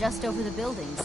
just over the buildings.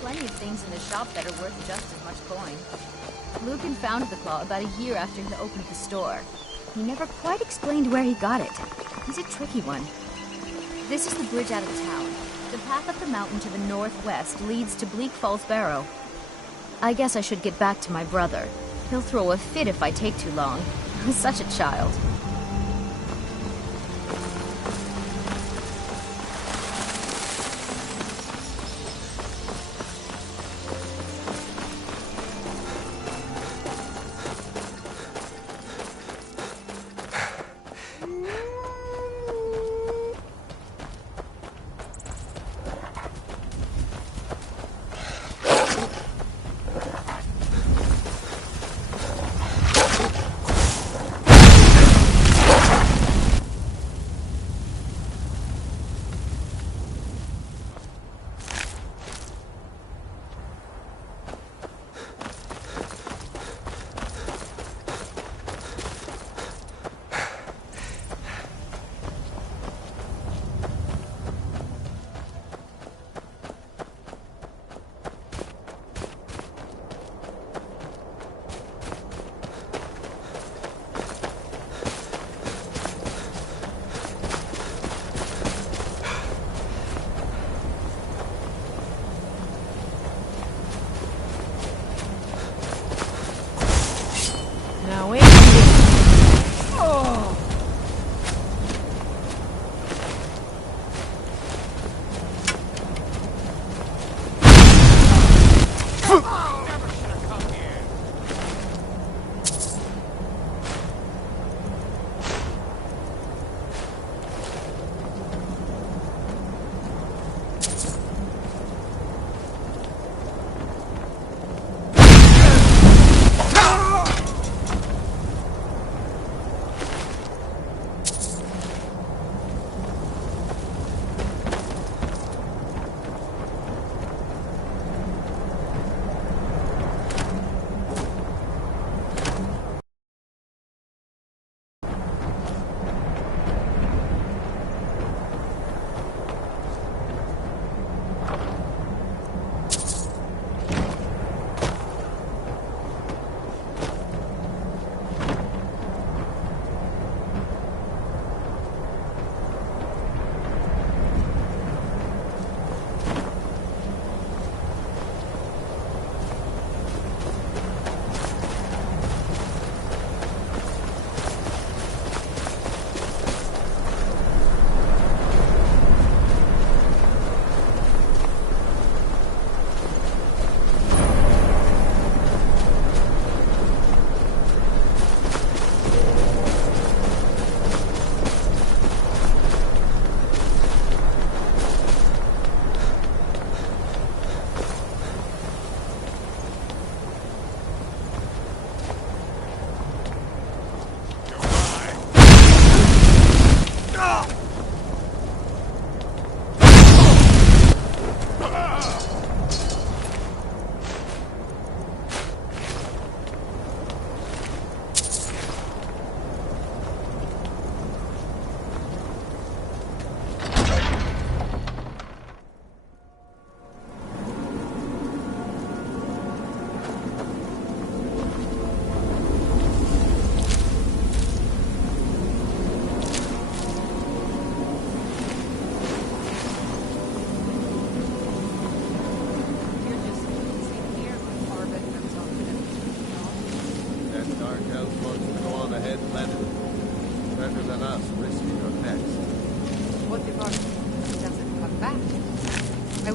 Plenty of things in the shop that are worth just as much coin. Lucan found the claw about a year after he opened the store. He never quite explained where he got it. He's a tricky one. This is the bridge out of town. The path up the mountain to the northwest leads to Bleak Falls Barrow. I guess I should get back to my brother. He'll throw a fit if I take too long. Such a child.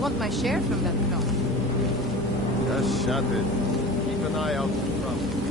want my share from that knock. Just shut it. Keep an eye out for trouble.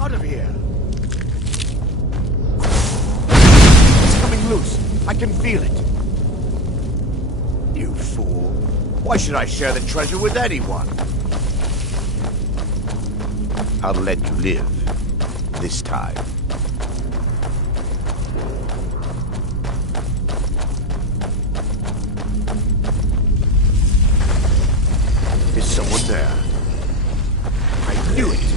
out of here! It's coming loose. I can feel it. You fool. Why should I share the treasure with anyone? I'll let you live. This time. Is someone there? I knew it!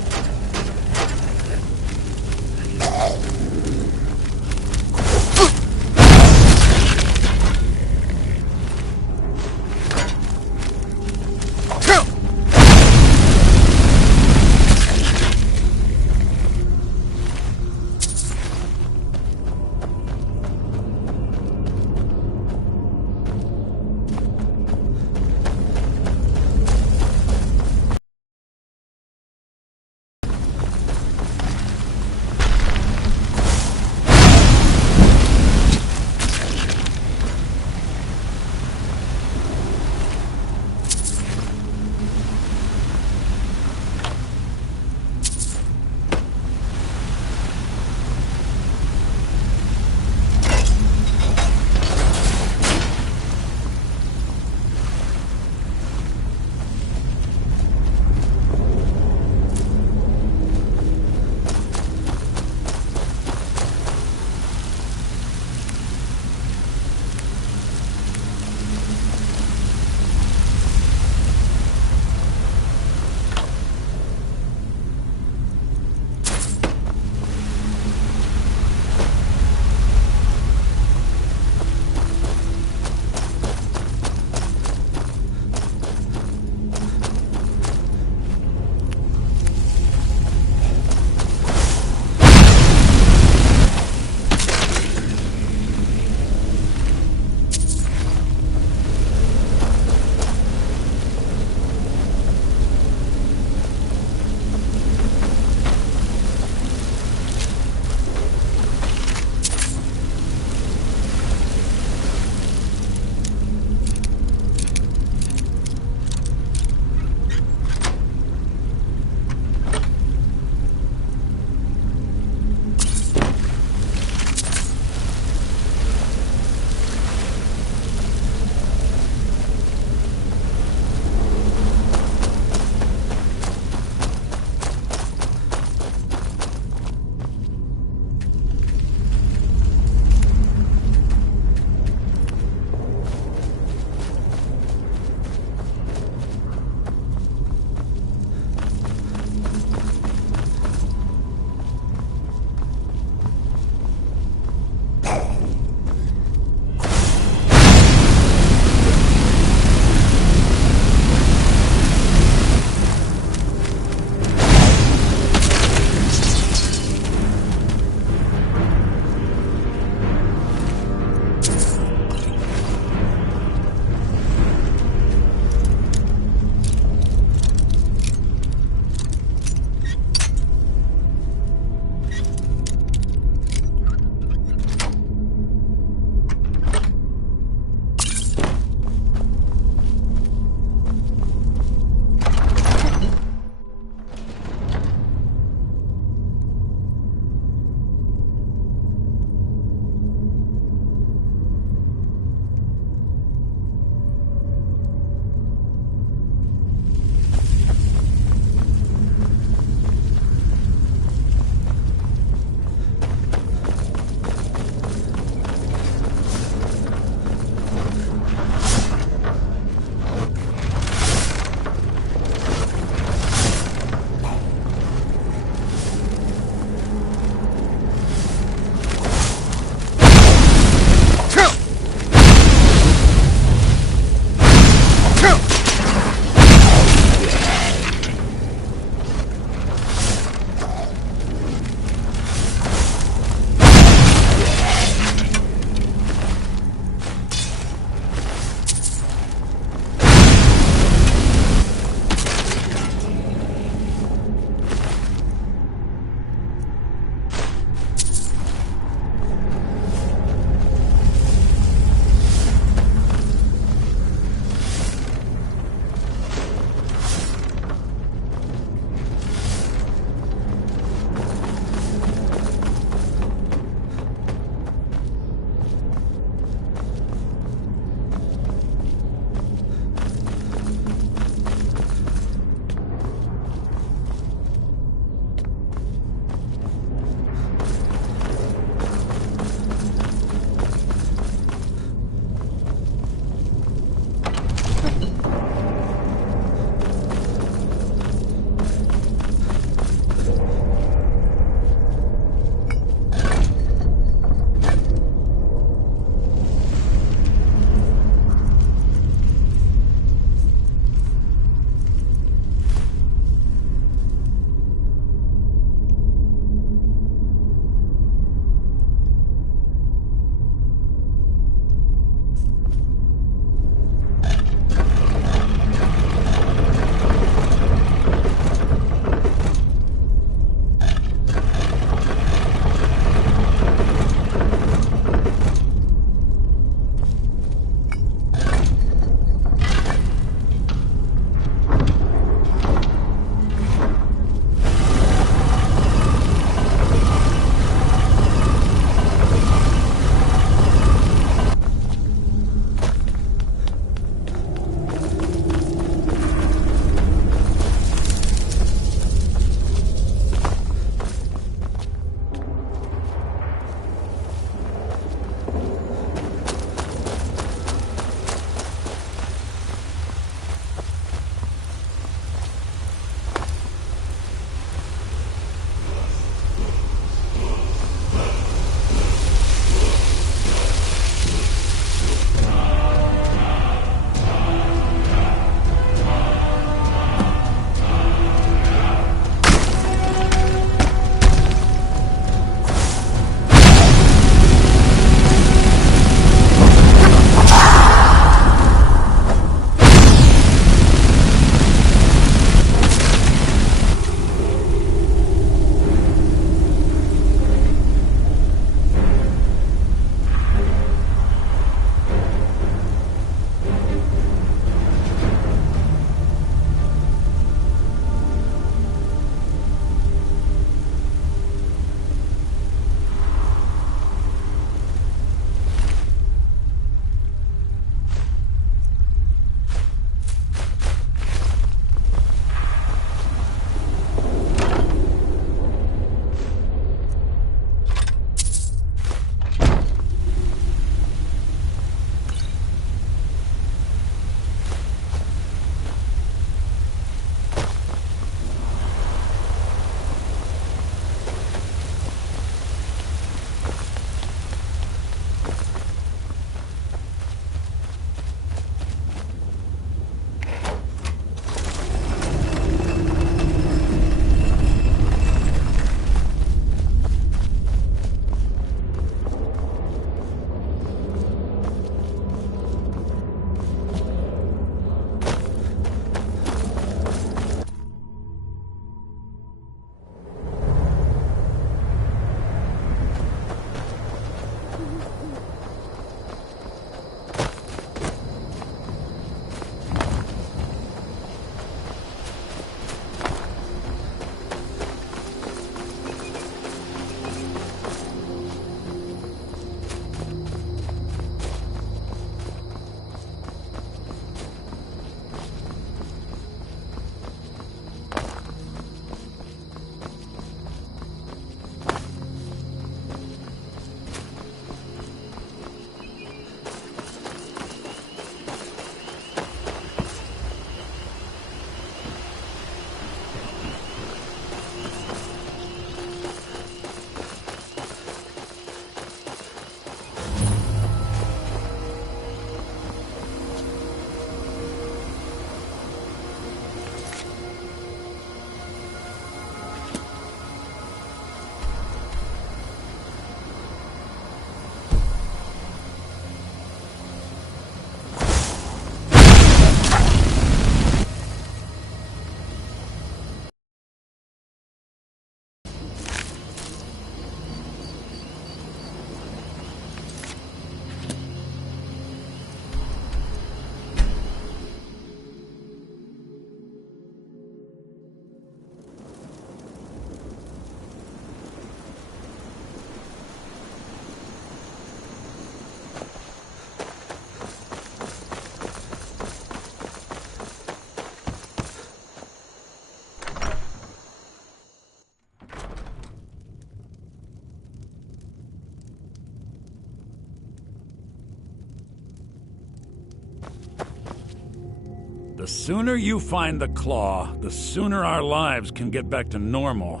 sooner you find the claw, the sooner our lives can get back to normal.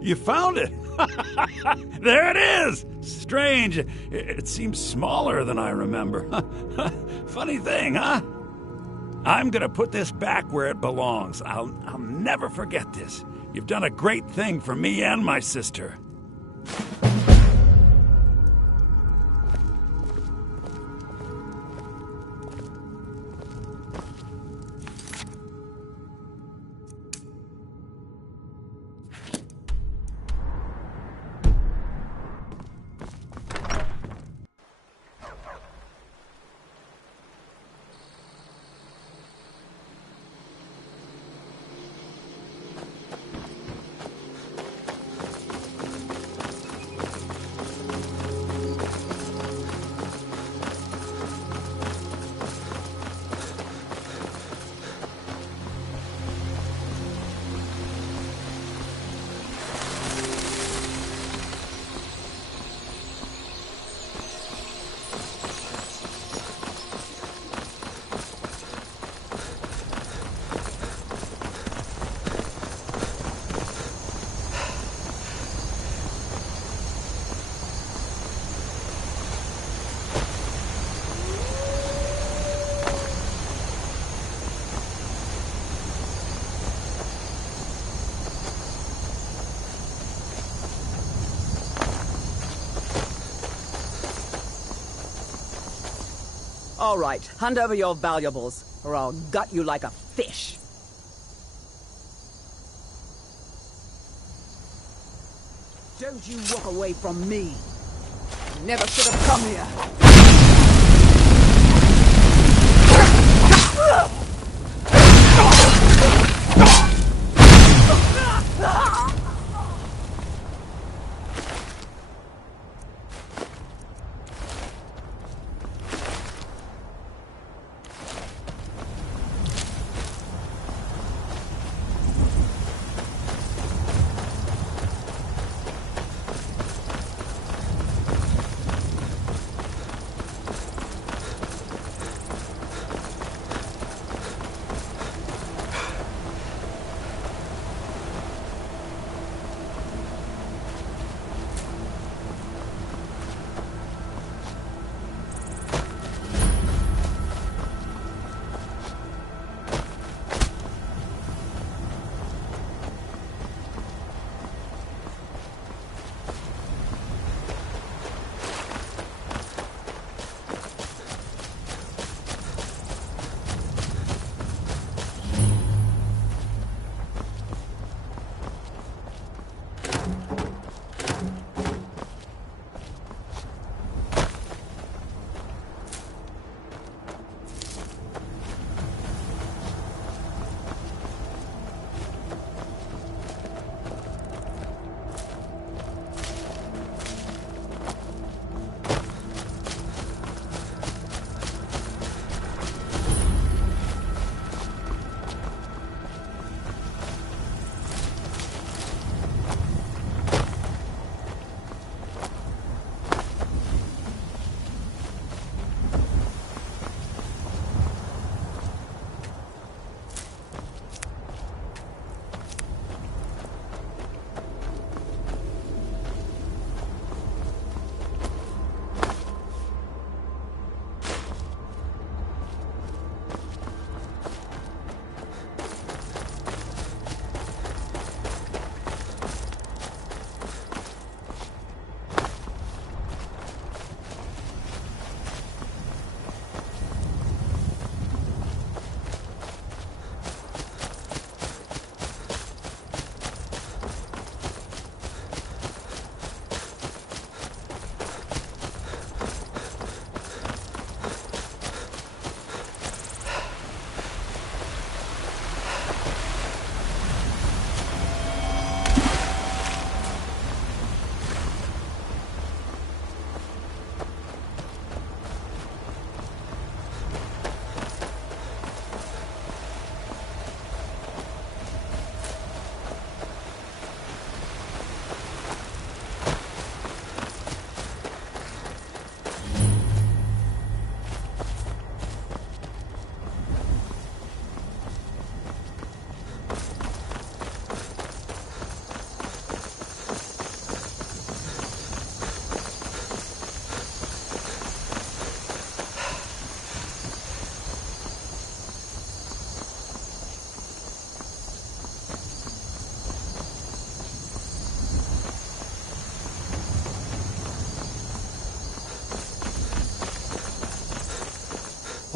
You found it! There it is! Strange. It seems smaller than I remember. Funny thing, huh? I'm gonna put this back where it belongs. I'll never forget this. You've done a great thing for me and my sister. All right, hand over your valuables, or I'll gut you like a fish. Don't you walk away from me. You never should have come here.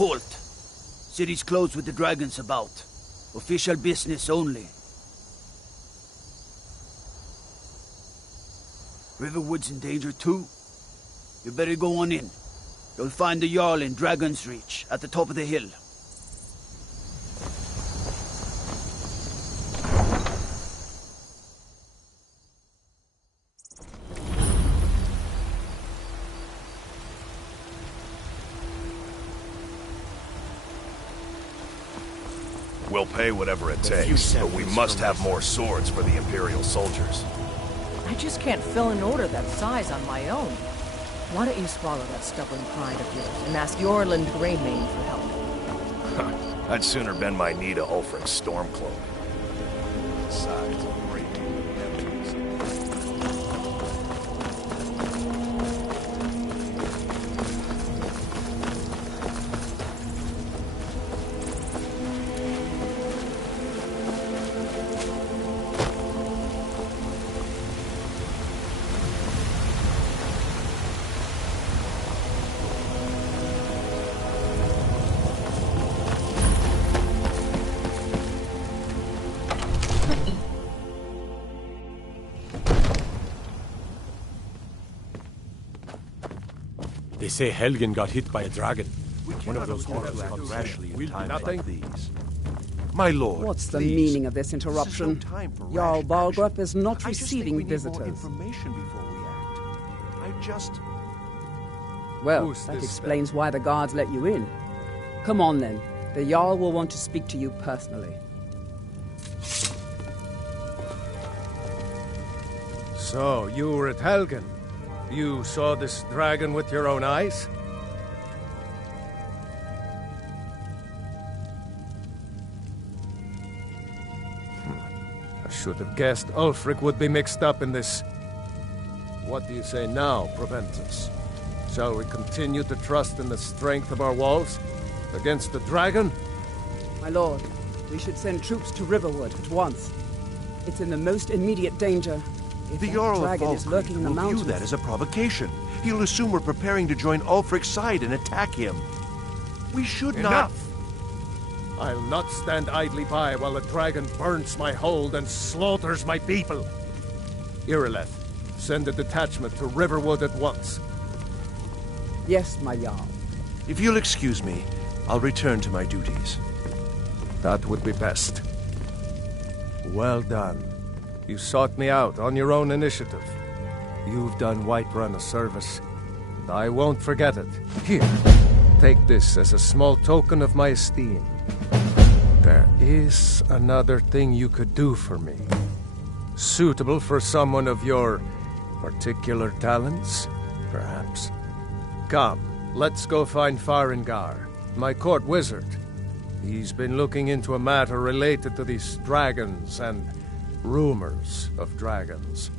halt. City's closed with the dragons about. Official business only. Riverwood's in danger too. You better go on in. You'll find the Jarl in Dragon's Reach, at the top of the hill. We'll pay whatever it takes, but we must have more swords for the Imperial soldiers. I just can't fill an order that size on my own. Why don't you swallow that stubborn pride of yours and ask Yorland Greymane for help? I'd sooner bend my knee to Ulfric's Stormcloak. Besides, Greymane enemies. They say Helgen got hit by a dragon. One of those horrors horrors comes rashly in We'll times nothing. like these. My lord, What's the please. meaning of this interruption? This is no time for Jarl rash Balgrup action. is not I just think receiving we need visitors. more information before we act. I just... Well, Who's that this explains why the guards let you in. Come on then. The Jarl will want to speak to you personally. So, you were at Helgen. You saw this dragon with your own eyes? I should have guessed Ulfric would be mixed up in this. What do you say now, Proventus? Shall we continue to trust in the strength of our walls against the dragon? My lord, we should send troops to Riverwood at once. It's in the most immediate danger. If The that Jarl of dragon is lurking in the will view mountains. that as a provocation. He'll assume we're preparing to join Ulfric's side and attack him. We should not... Enough! I'll not stand idly by while the dragon burns my hold and slaughters my people. Irileth, send a detachment to Riverwood at once. Yes, my Jarl. If you'll excuse me, I'll return to my duties. That would be best. Well done. You sought me out on your own initiative. You've done Whiterun a service, and I won't forget it. Here, take this as a small token of my esteem. There is another thing you could do for me. Suitable for someone of your particular talents, perhaps. Come, let's go find Farengar, my court wizard. He's been looking into a matter related to these dragons and rumors of dragons.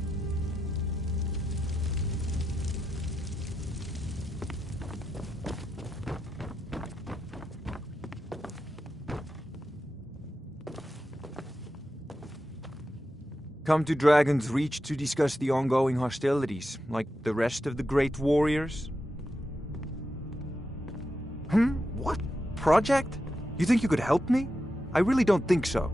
Come to Dragon's Reach to discuss the ongoing hostilities, like the rest of the great warriors? What? Project? You think you could help me? I really don't think so.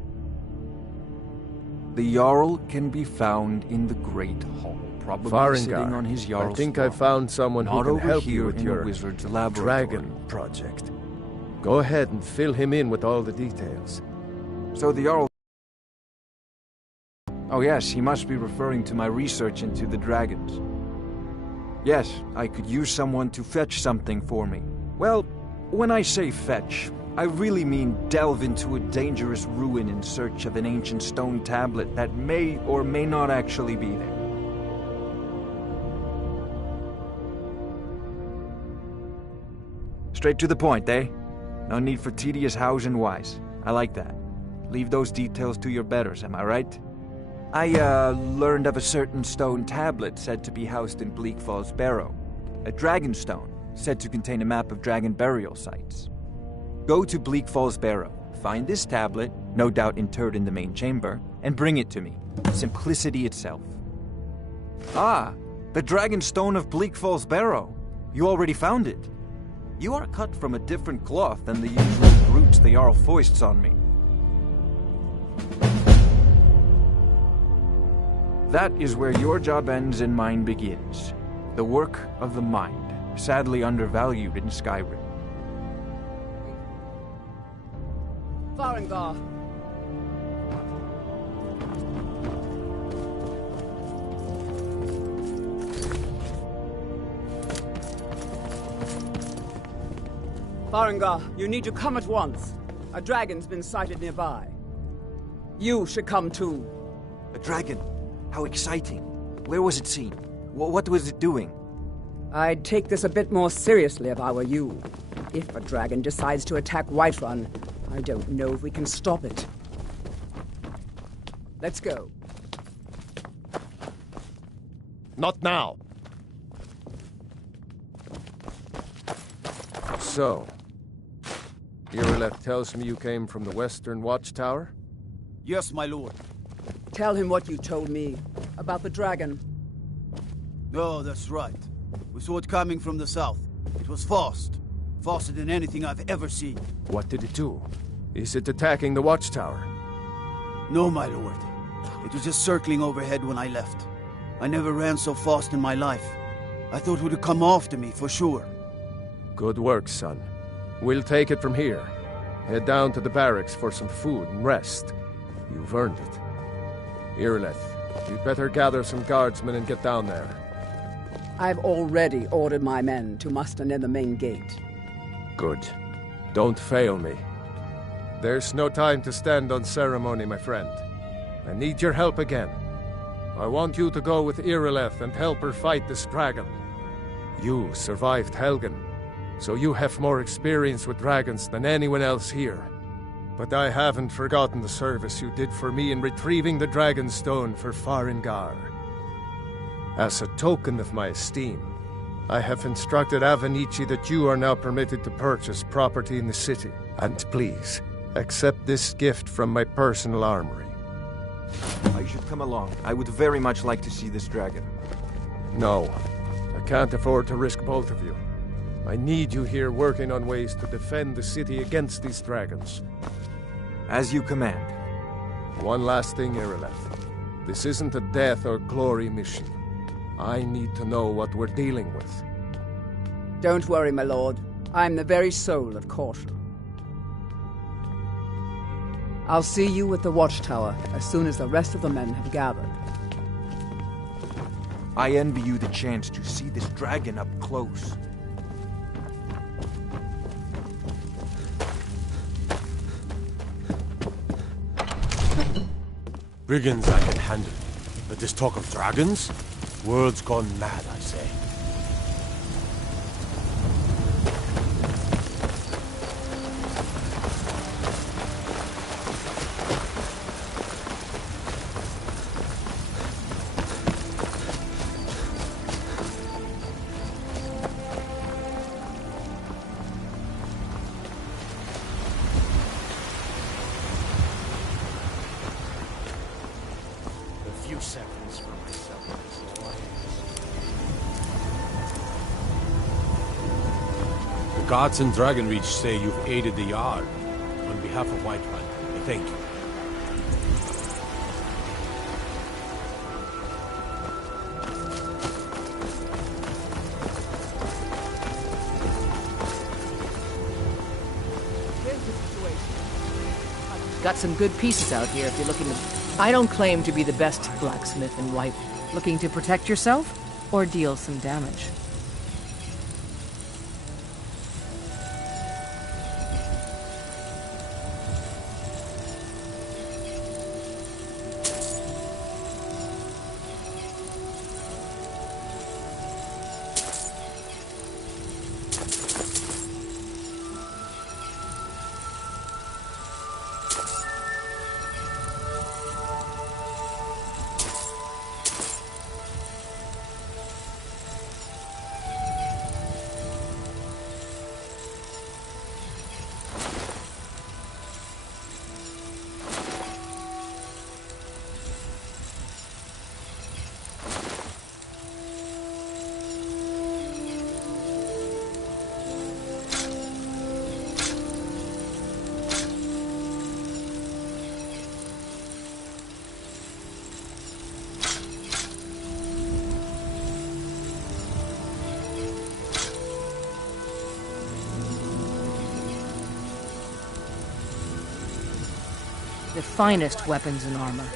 The Jarl can be found in the Great Hall, probably sitting on his Jarl's I think I throne. found someone who Not can over help you here with in your the wizard's laboratory. dragon project. Go ahead and fill him in with all the details. So the Jarl... Oh yes, he must be referring to my research into the dragons. Yes, I could use someone to fetch something for me. Well, when I say fetch, I really mean delve into a dangerous ruin in search of an ancient stone tablet that may or may not actually be there. Straight to the point, eh? No need for tedious hows and whys. I like that. Leave those details to your betters, am I right? I, learned of a certain stone tablet said to be housed in Bleak Falls Barrow. A dragon stone, said to contain a map of dragon burial sites. Go to Bleak Falls Barrow, find this tablet, no doubt interred in the main chamber, and bring it to me. Simplicity itself. Ah, the dragon stone of Bleak Falls Barrow. You already found it. You are cut from a different cloth than the usual brutes the Jarl foists on me. That is where your job ends and mine begins. The work of the mind, sadly undervalued in Skyrim. Farengar. Farengar, you need to come at once. A dragon's been sighted nearby. You should come too. A dragon? How exciting. Where was it seen? What was it doing? I'd take this a bit more seriously if I were you. If a dragon decides to attack Whiterun, I don't know if we can stop it. Let's go. Not now. So, Irileth tells me you came from the Western Watchtower? Yes, my lord. Tell him what you told me about the dragon. No, that's right. We saw it coming from the south. It was fast. Faster than anything I've ever seen. What did it do? Is it attacking the Watchtower? No, my lord. It was just circling overhead when I left. I never ran so fast in my life. I thought it would have come after me, for sure. Good work, son. We'll take it from here. Head down to the barracks for some food and rest. You've earned it. Irileth, you'd better gather some guardsmen and get down there. I've already ordered my men to muster near the main gate. Good. Don't fail me. There's no time to stand on ceremony, my friend. I need your help again. I want you to go with Irileth and help her fight this dragon. You survived Helgen, so you have more experience with dragons than anyone else here. But I haven't forgotten the service you did for me in retrieving the Dragon Stone for Farengar. As a token of my esteem, I have instructed Avenici that you are now permitted to purchase property in the city. And please, accept this gift from my personal armory. I should come along. I would very much like to see this dragon. No, I can't afford to risk both of you. I need you here working on ways to defend the city against these dragons. As you command. One last thing, Irileth. This isn't a death or glory mission. I need to know what we're dealing with. Don't worry, my lord. I'm the very soul of caution. I'll see you at the Watchtower as soon as the rest of the men have gathered. I envy you the chance to see this dragon up close. Brigands I can handle. But this talk of dragons? World's gone mad, I say. A few seconds for myself. The gods in Dragonreach say you've aided the Jarl. On behalf of Whiterun, I thank you. Here's the situation. Got some good pieces out here if you're looking to... I don't claim to be the best blacksmith in White. Looking to protect yourself or deal some damage? The finest weapons and armor.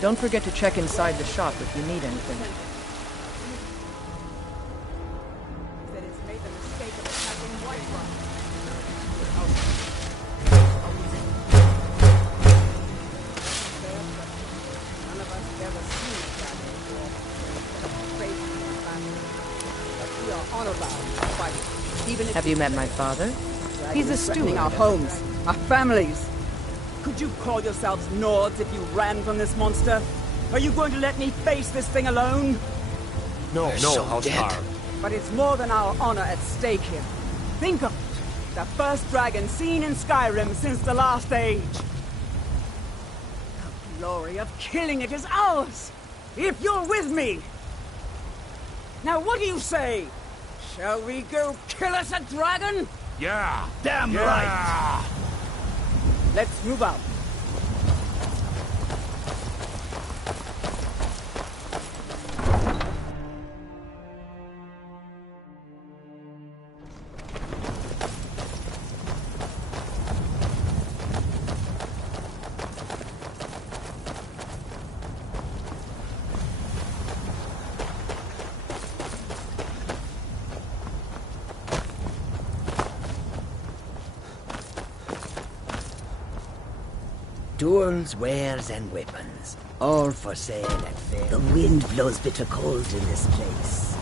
Don't forget to check inside the shop if you need anything. That it's made the mistake of attacking Whiterun. None of us have ever seen a dragon before. Crazy and fast. But we are honor-bound to fight. Even if Have you met my father? He's a threatening steward. our homes, our families. Could you call yourselves Nords if you ran from this monster? Are you going to let me face this thing alone? No, Housecar. But it's more than our honor at stake here. Think of it. The first dragon seen in Skyrim since the last age. The glory of killing it is ours, if you're with me. Now what do you say? Shall we go kill us a dragon? Yeah! Damn right! Let's move out. Tools, wares, and weapons. All for sale at fair. The wind blows bitter cold in this place.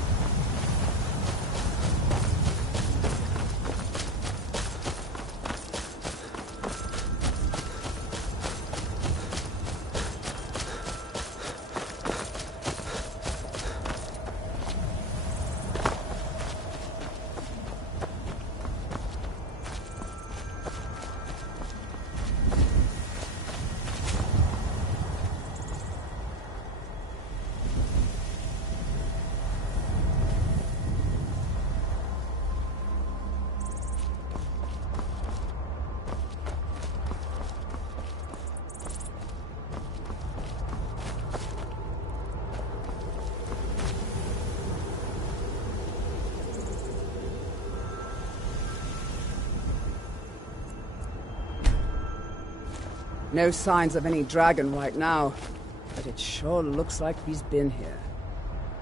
No signs of any dragon right now, but it sure looks like he's been here.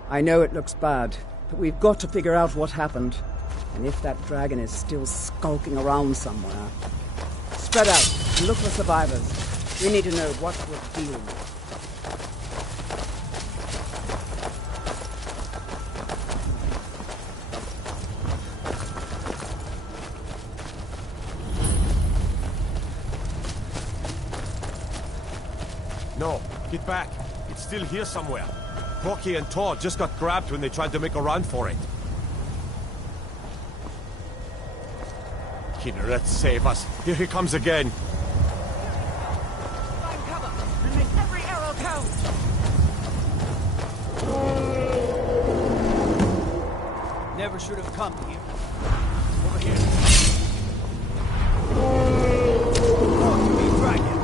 I know it looks bad, but we've got to figure out what happened, and if that dragon is still skulking around somewhere. Spread out and look for survivors. We need to know what we're dealing with. No, get back. It's still here somewhere. Corky and Todd just got grabbed when they tried to make a run for it. Kinneret, save us. Here he comes again. Find cover and make every arrow count! Never should have come here. Over here. Oh, to be dragon.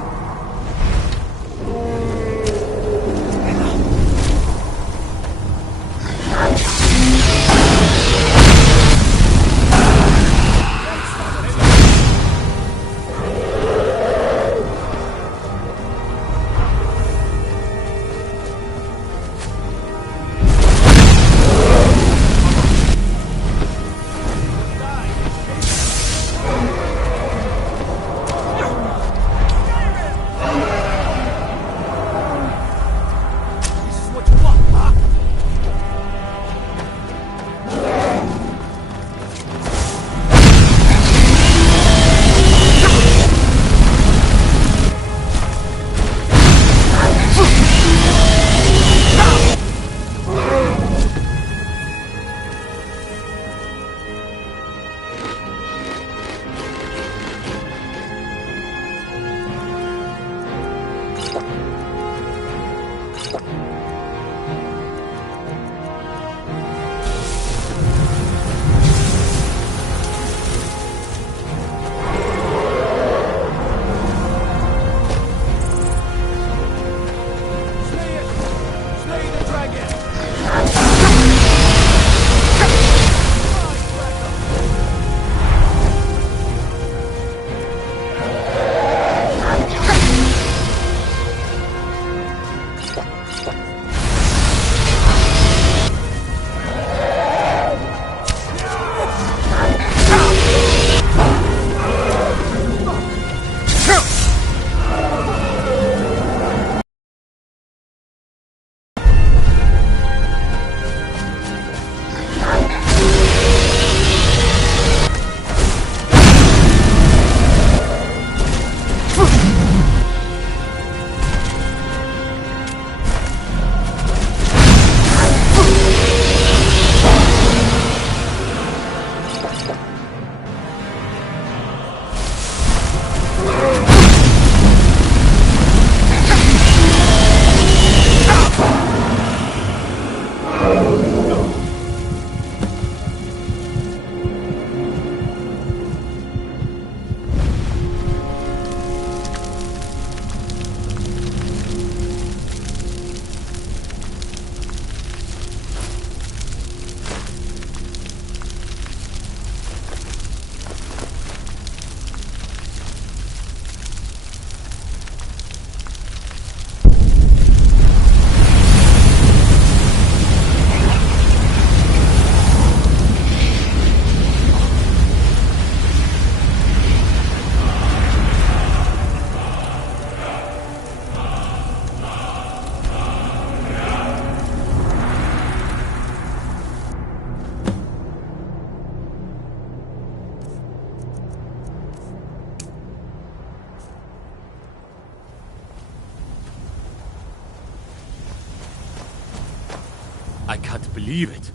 I can't believe it.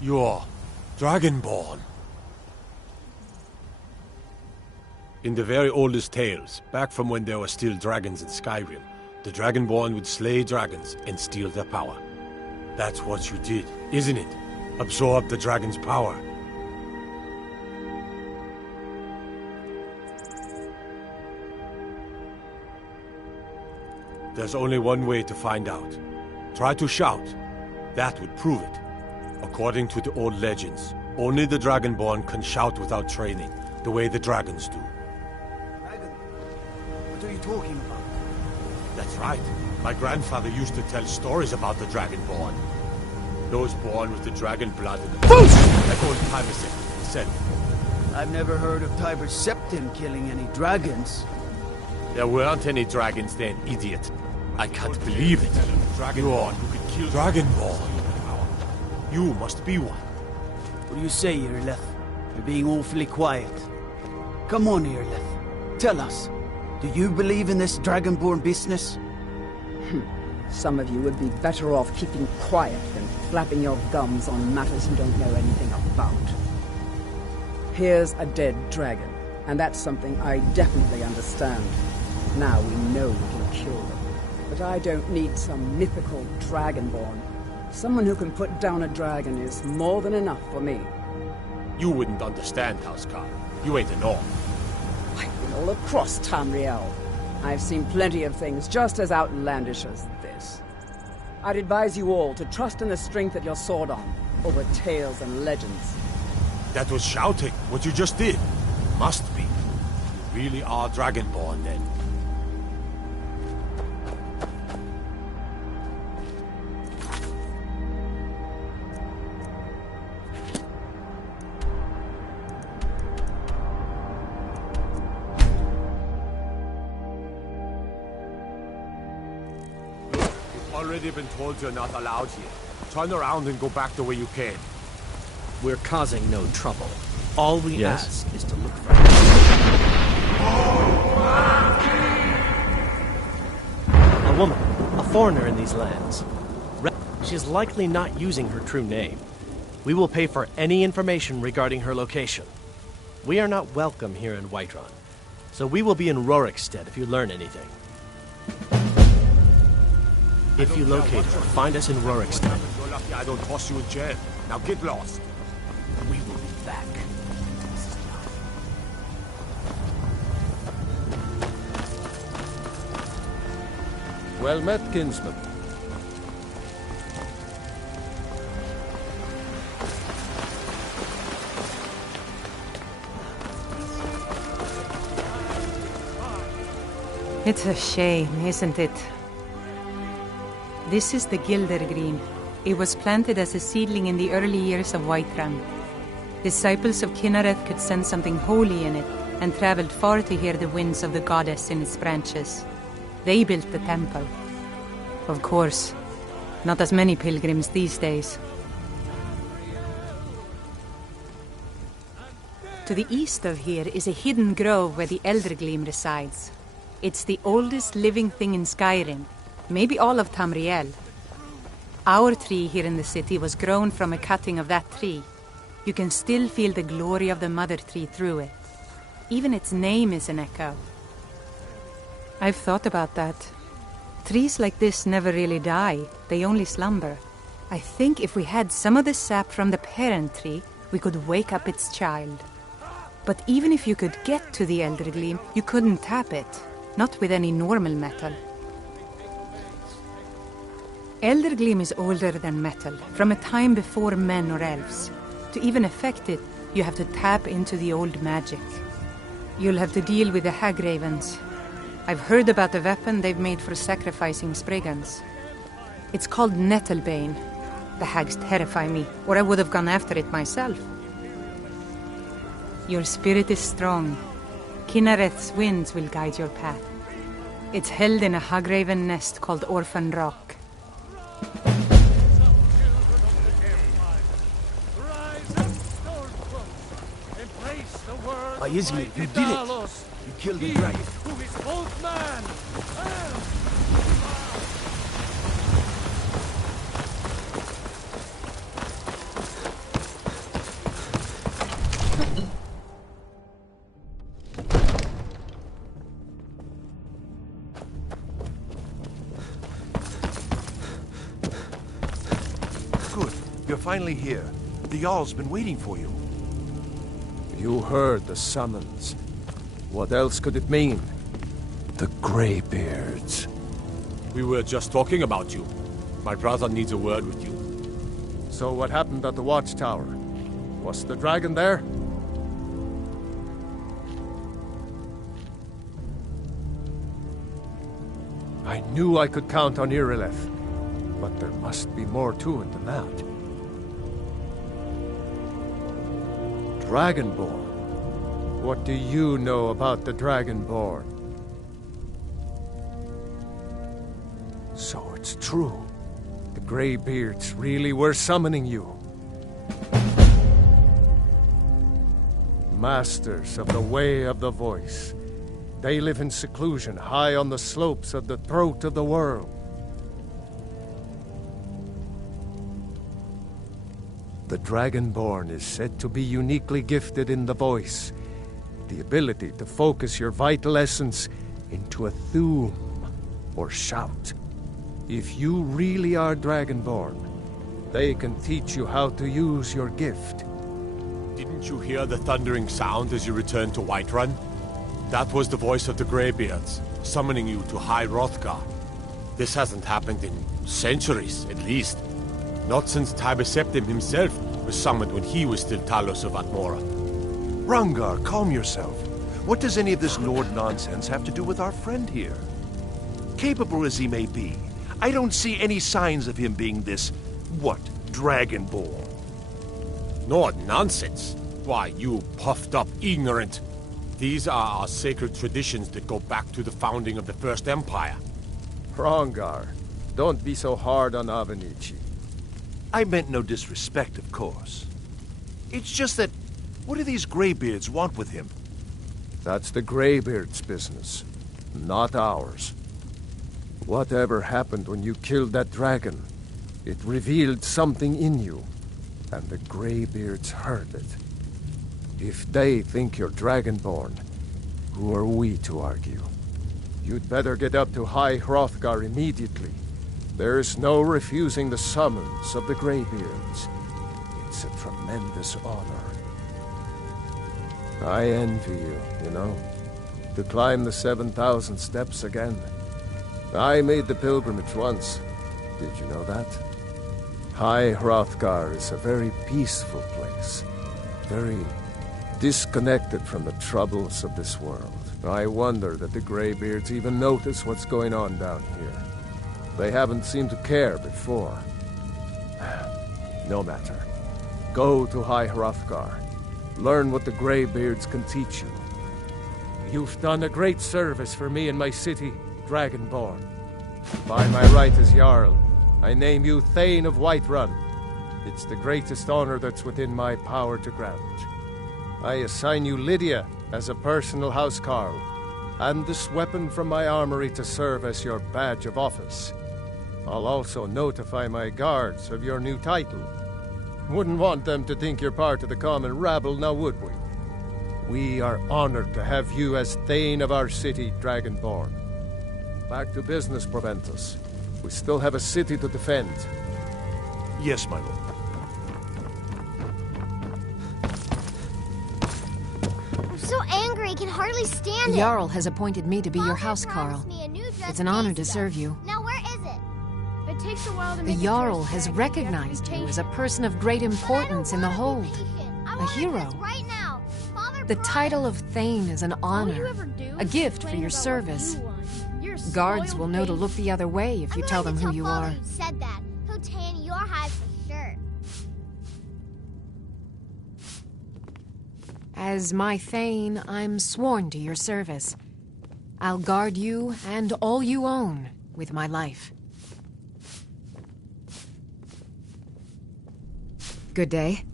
You're Dragonborn. In the very oldest tales, back from when there were still dragons in Skyrim, the Dragonborn would slay dragons and steal their power. That's what you did, isn't it? Absorb the dragon's power. There's only one way to find out. Try to shout. That would prove it. According to the old legends, only the Dragonborn can shout without training, the way the dragons do. Dragon? What are you talking about? That's right. My grandfather used to tell stories about the Dragonborn. Those born with the dragon blood in the like old Tiber Septim said. I've never heard of Tiber Septim killing any dragons. There weren't any dragons then, idiot. I can't believe it. Dragonborn who could kill Dragonborn. You must be one. What do you say, Irleth? You're being awfully quiet. Come on, Irleth. Tell us. Do you believe in this Dragonborn business? Some of you would be better off keeping quiet than flapping your gums on matters you don't know anything about. Here's a dead dragon, and that's something I definitely understand. Now we know we can kill them. But I don't need some mythical Dragonborn. Someone who can put down a dragon is more than enough for me. You wouldn't understand, Housecarl. You ain't an orc. I've been all across Tamriel. I've seen plenty of things just as outlandish as this. I'd advise you all to trust in the strength of your sword arm over tales and legends. That was shouting, what you just did. Must be. You really are Dragonborn, then. Already been told you're not allowed here. Turn around and go back the way you came. We're causing no trouble. All we ask is to look for a woman, a foreigner in these lands. She's likely not using her true name. We will pay for any information regarding her location. We are not welcome here in Whiterun, so we will be in Rorikstead if you learn anything. If you locate her, find us in Rorikstead. You're lucky I don't toss you in jail. Now get lost. We will be back. Well met, kinsman. It's a shame, isn't it? This is the Gildergreen. It was planted as a seedling in the early years of Whiterun. Disciples of Kynareth could sense something holy in it, and traveled far to hear the winds of the goddess in its branches. They built the temple. Of course, not as many pilgrims these days. To the east of here is a hidden grove where the Eldergleam resides. It's the oldest living thing in Skyrim, maybe all of Tamriel. Our tree here in the city was grown from a cutting of that tree. You can still feel the glory of the mother tree through it. Even its name is an echo. I've thought about that. Trees like this never really die, they only slumber. I think if we had some of the sap from the parent tree, we could wake up its child. But even if you could get to the Eldergleam, you couldn't tap it. Not with any normal metal. Eldergleam is older than metal, from a time before men or elves. To even affect it, you have to tap into the old magic. You'll have to deal with the Hagravens. I've heard about the weapon they've made for sacrificing Spriggans. It's called Nettlebane. The hags terrify me, or I would have gone after it myself. Your spirit is strong. Kynareth's winds will guide your path. It's held in a Hagraven nest called Orphan Rock. Ismir, you did it! You killed the dragon. finally here. The Jarl's been waiting for you. You heard the summons. What else could it mean? The Greybeards. We were just talking about you. My brother needs a word with you. So what happened at the watchtower? Was the dragon there? I knew I could count on Irileth, but there must be more to it than that. Dragonborn? What do you know about the Dragonborn? So it's true. The Greybeards really were summoning you. Masters of the Way of the Voice. They live in seclusion, high on the slopes of the throat of the world. The Dragonborn is said to be uniquely gifted in the voice, the ability to focus your vital essence into a thum, or shout. If you really are Dragonborn, they can teach you how to use your gift. Didn't you hear the thundering sound as you returned to Whiterun? That was the voice of the Greybeards, summoning you to High Hrothgar. This hasn't happened in centuries, at least. Not since Tiber Septim himself was summoned when he was still Talos of Atmora. Rangar, calm yourself. What does any of this Nord nonsense have to do with our friend here? Capable as he may be, I don't see any signs of him being this, Dragonborn? Nord nonsense? Why, you puffed up ignorant. These are our sacred traditions that go back to the founding of the First Empire. Rangar, don't be so hard on Avenici. I meant no disrespect, of course. It's just that, what do these Greybeards want with him? That's the Greybeards' business, not ours. Whatever happened when you killed that dragon, it revealed something in you, and the Greybeards heard it. If they think you're Dragonborn, who are we to argue? You'd better get up to High Hrothgar immediately. There's no refusing the summons of the Greybeards. It's a tremendous honor. I envy you, you know, to climb the 7,000 steps again. I made the pilgrimage once. Did you know that? High Hrothgar is a very peaceful place. Very disconnected from the troubles of this world. I wonder that the Greybeards even notice what's going on down here. They haven't seemed to care before. No matter. Go to High Hrothgar. Learn what the Greybeards can teach you. You've done a great service for me and my city, Dragonborn. By my right as Jarl, I name you Thane of Whiterun. It's the greatest honor that's within my power to grant. I assign you Lydia as a personal housecarl, and this weapon from my armory to serve as your badge of office. I'll also notify my guards of your new title. Wouldn't want them to think you're part of the common rabble, now would we? We are honored to have you as Thane of our city, Dragonborn. Back to business, Proventus. We still have a city to defend. Yes, my lord. I'm so angry I can hardly stand it. Jarl has appointed me to be your housecarl. It's an honor to serve you. Now where is it? It takes a while to The make Jarl has recognized you as a person of great importance in the hold. A hero. Right now. Father The title of Thane is an honor, a gift for your service. Guards will know to look the other way if you tell them who you are. You said that. He'll tan your hide for sure. As my Thane, I'm sworn to your service. I'll guard you and all you own with my life. Good day.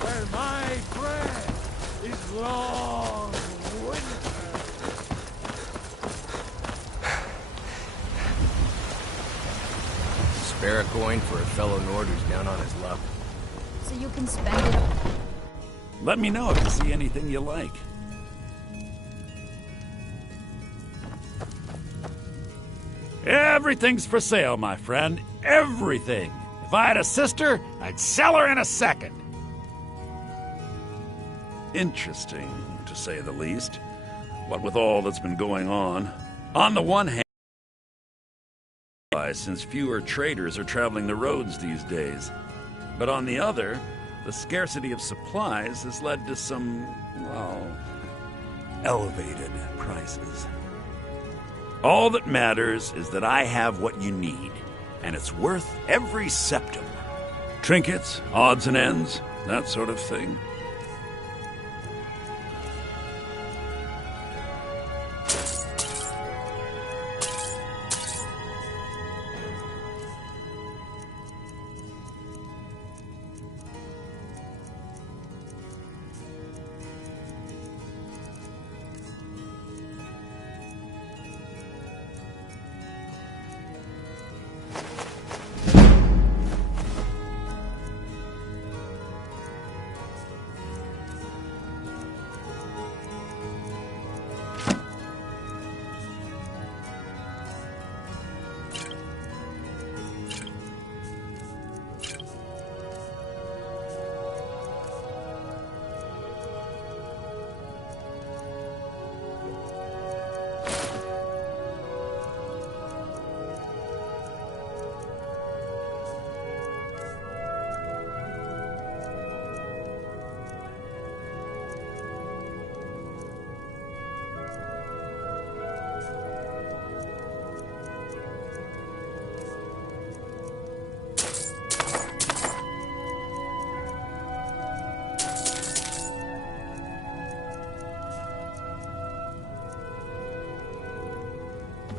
Where my breath is long winter. Spare a coin for a fellow Nord who's down on his luck. So you can spend it. Let me know if you see anything you like. Everything's for sale, my friend. Everything. If I had a sister, I'd sell her in a second. Interesting, to say the least. What with all that's been going on. On the one hand, since fewer traders are traveling the roads these days. But on the other, the scarcity of supplies has led to some, well, elevated prices. All that matters is that I have what you need, and it's worth every septim. Trinkets, odds and ends, that sort of thing.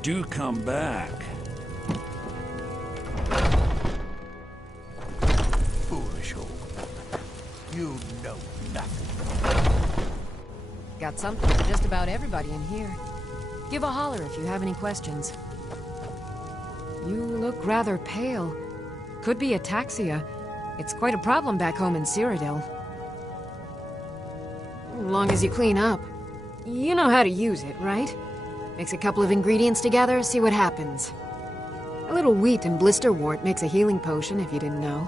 Do come back. Foolish old woman. You know nothing. Got something for just about everybody in here. Give a holler if you have any questions. You look rather pale. Could be ataxia. It's quite a problem back home in Cyrodiil. Long as you clean up. You know how to use it, right? Mix a couple of ingredients together, see what happens. A little wheat and blisterwort makes a healing potion, if you didn't know.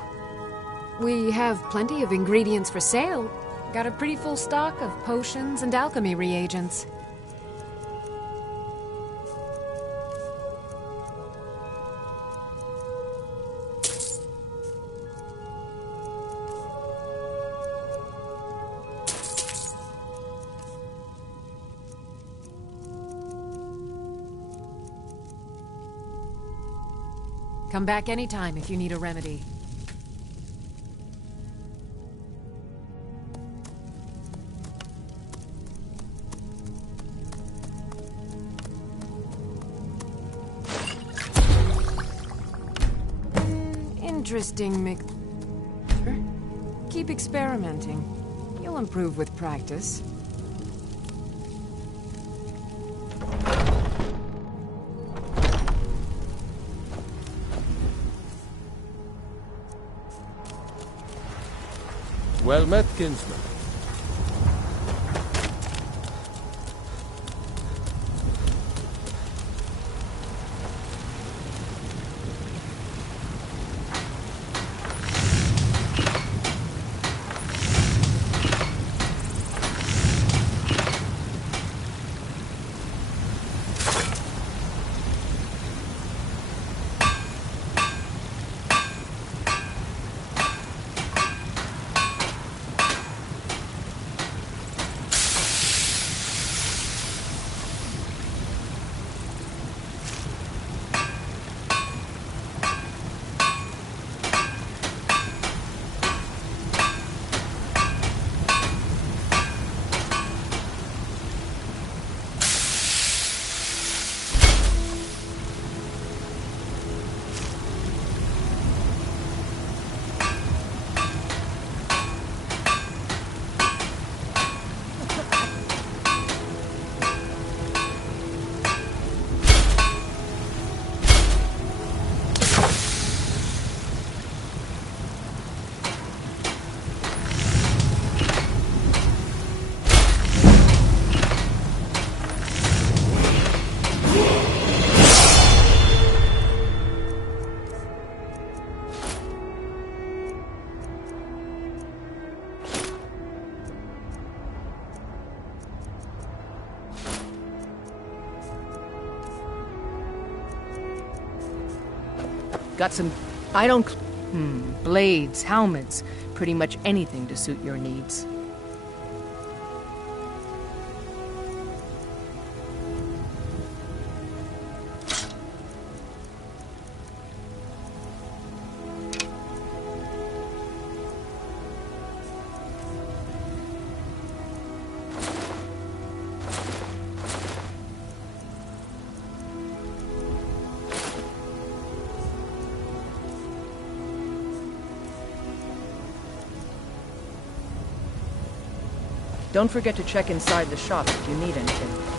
We have plenty of ingredients for sale. Got a pretty full stock of potions and alchemy reagents. Come back anytime if you need a remedy. Interesting mix. Keep experimenting. You'll improve with practice. Well met, kinsman. Got some... I don't... blades, helmets, pretty much anything to suit your needs. Don't forget to check inside the shop if you need anything.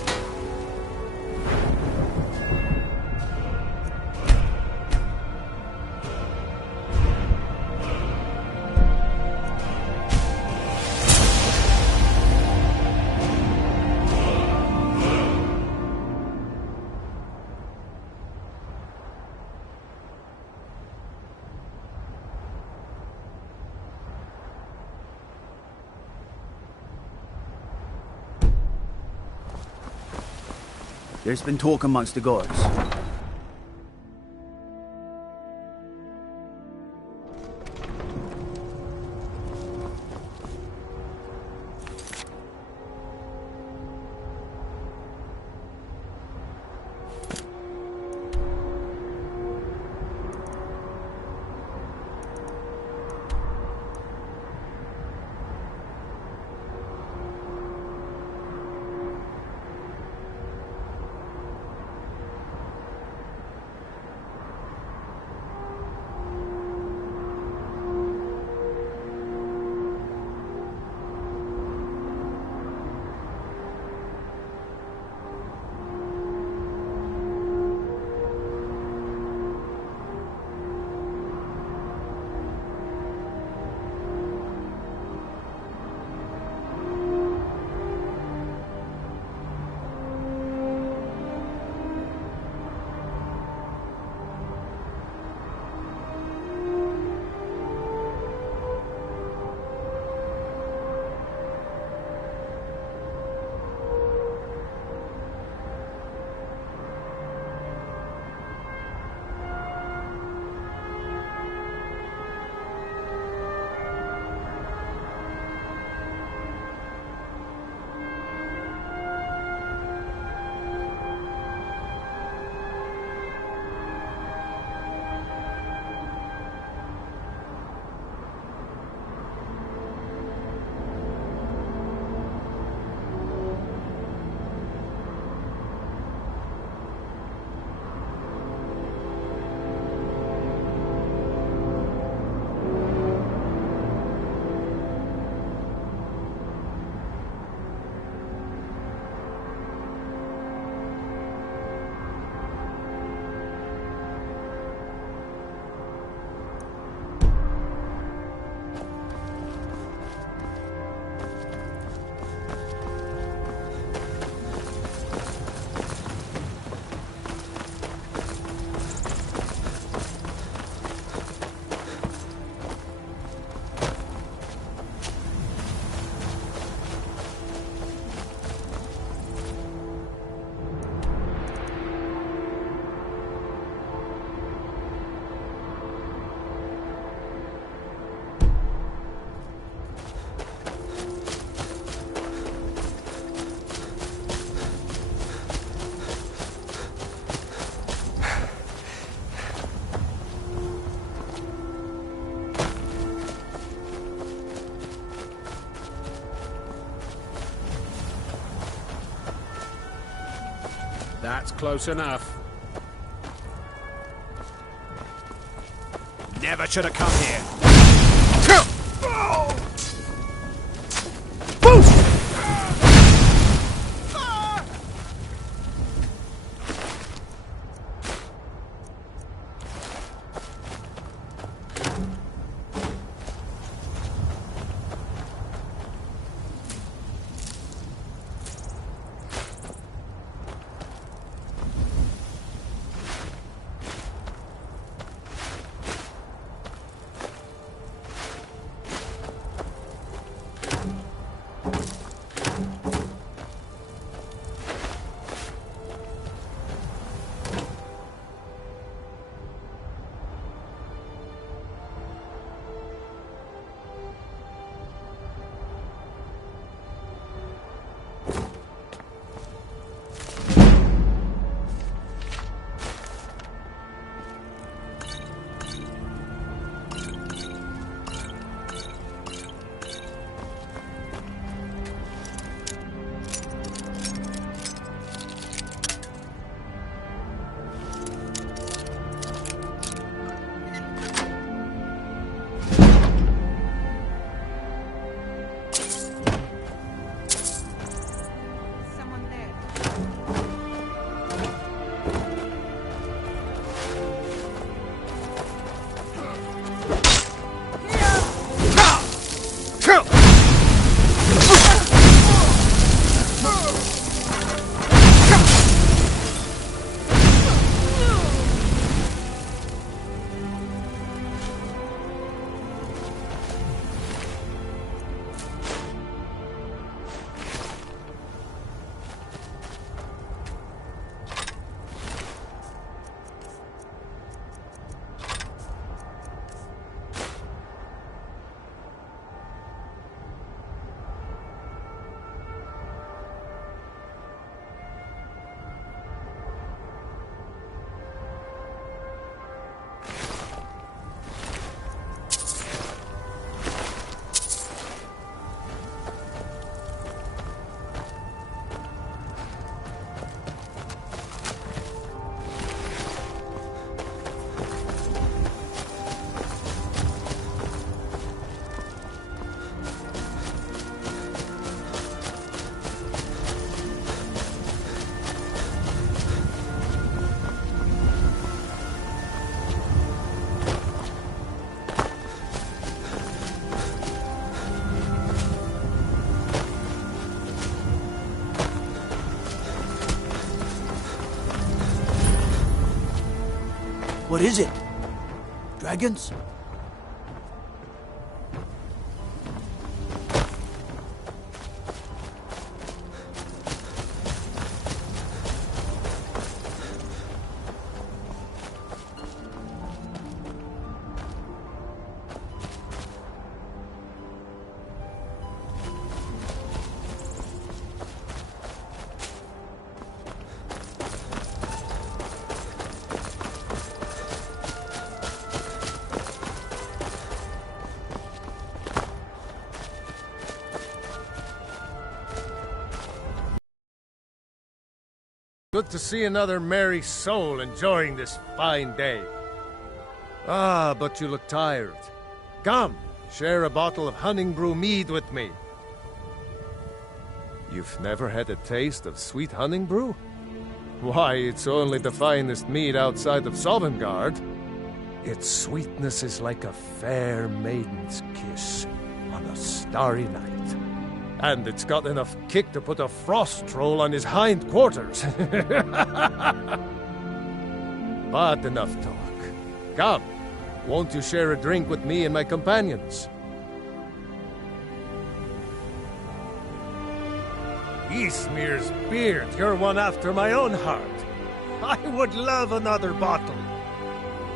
There's been talk amongst the guards. That's close enough. Never should have come here. What is it? Dragons? Good to see another merry soul enjoying this fine day. Ah, but you look tired. Come, share a bottle of honey brew mead with me. You've never had a taste of sweet honey brew? Why, it's only the finest mead outside of Sovngarde. Its sweetness is like a fair maiden's kiss on a starry night. And it's got enough kick to put a frost troll on his hind quarters. But enough talk. Come, won't you share a drink with me and my companions? Ysmir's beard, you're one after my own heart. I would love another bottle.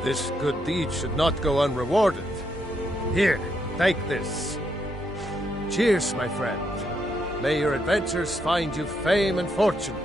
This good deed should not go unrewarded. Here, take this. Cheers, my friend. May your adventures find you fame and fortune.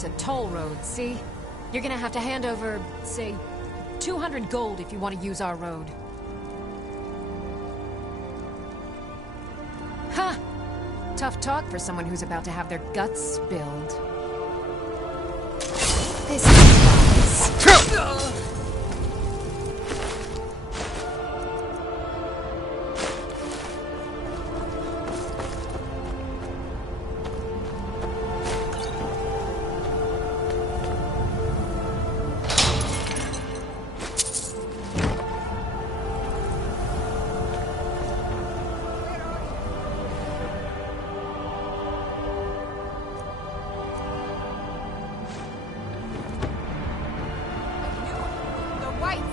Here's a toll road, see? You're gonna have to hand over, say, 200 gold if you want to use our road. Ha! Tough talk for someone who's about to have their guts spilled. This is wise.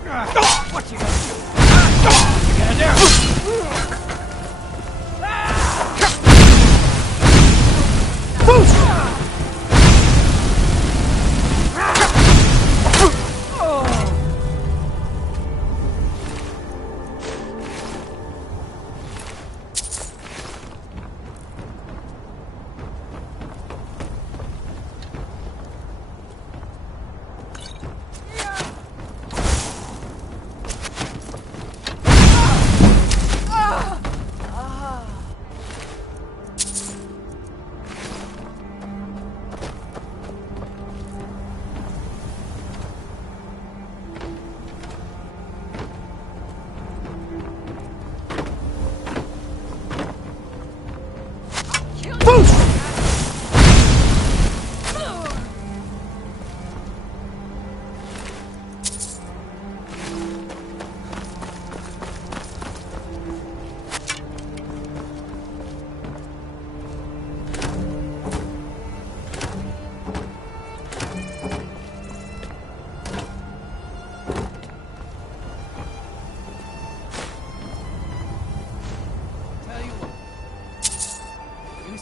What you gonna do? What you gonna do?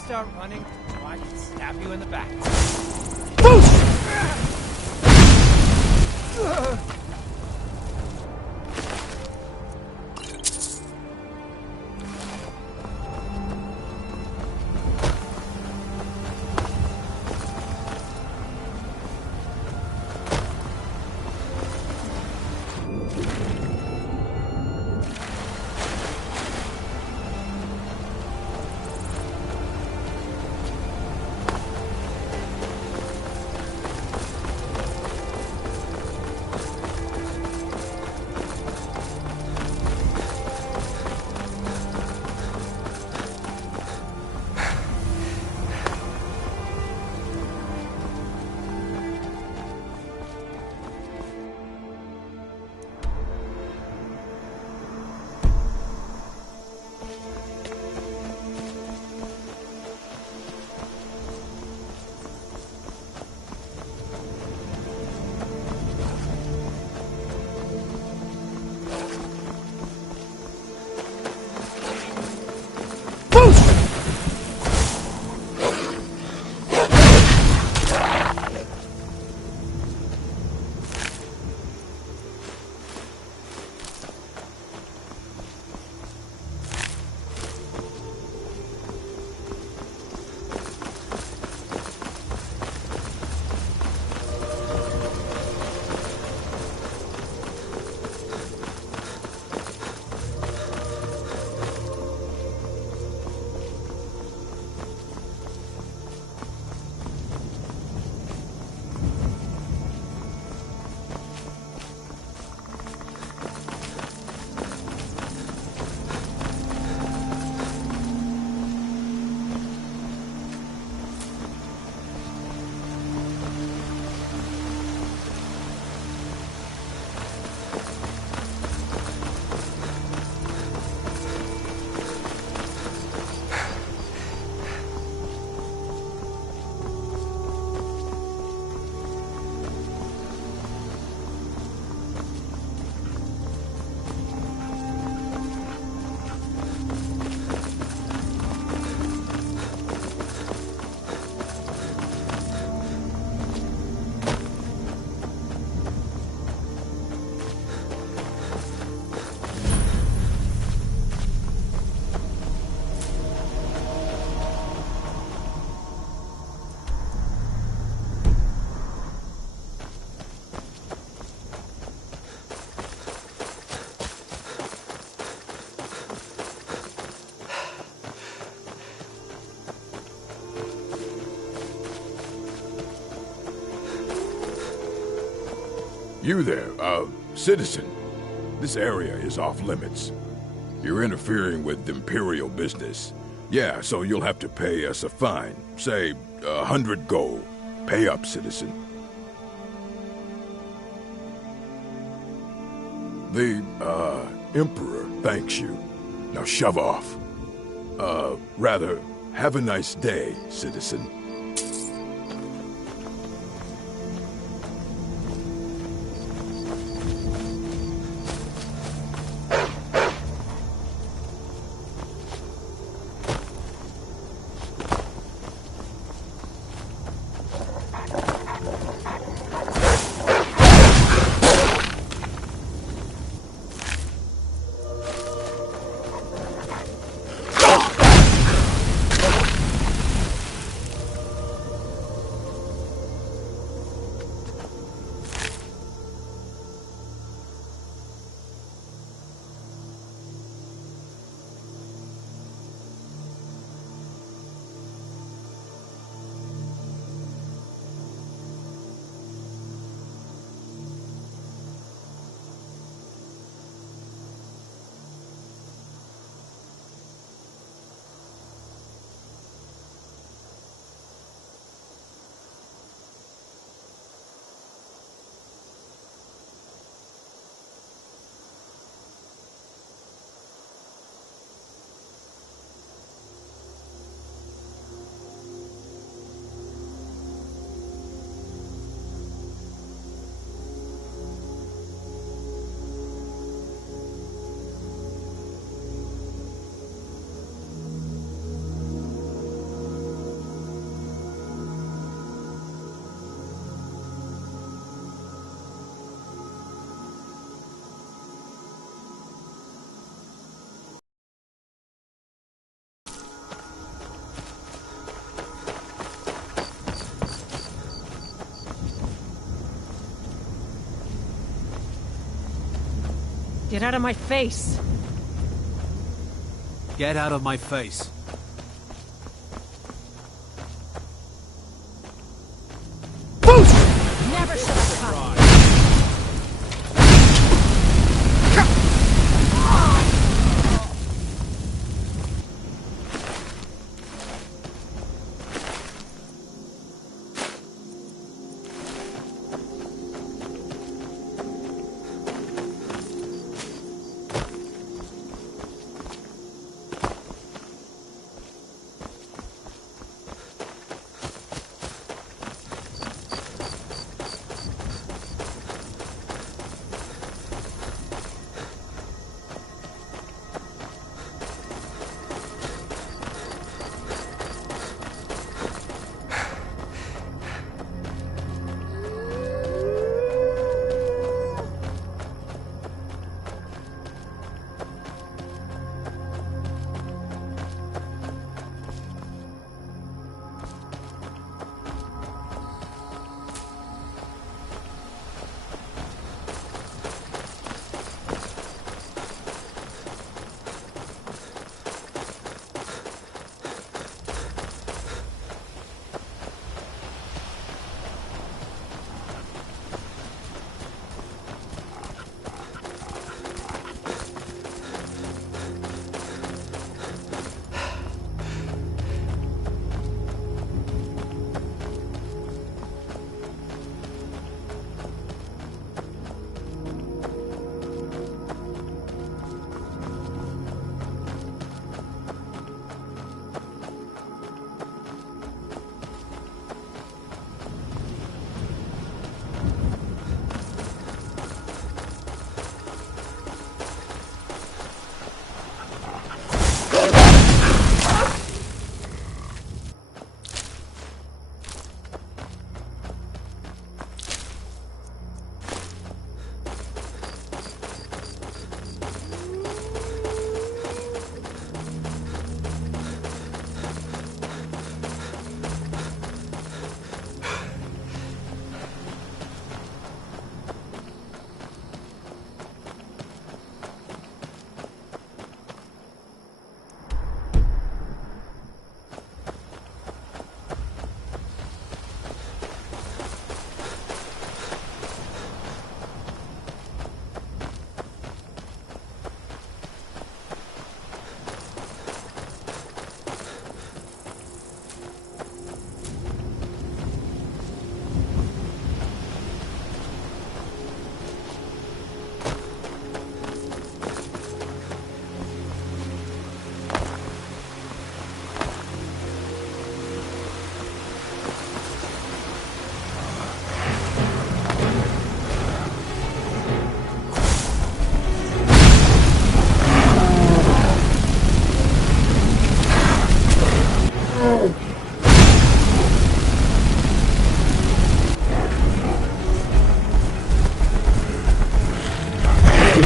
Start running, or I can stab you in the back. You there, citizen. This area is off limits. You're interfering with Imperial business. Yeah, so you'll have to pay us a fine. Say, 100 gold. Pay up, citizen. The, Emperor thanks you. Now shove off. Rather, have a nice day, citizen. Get out of my face! Get out of my face. Never should have come.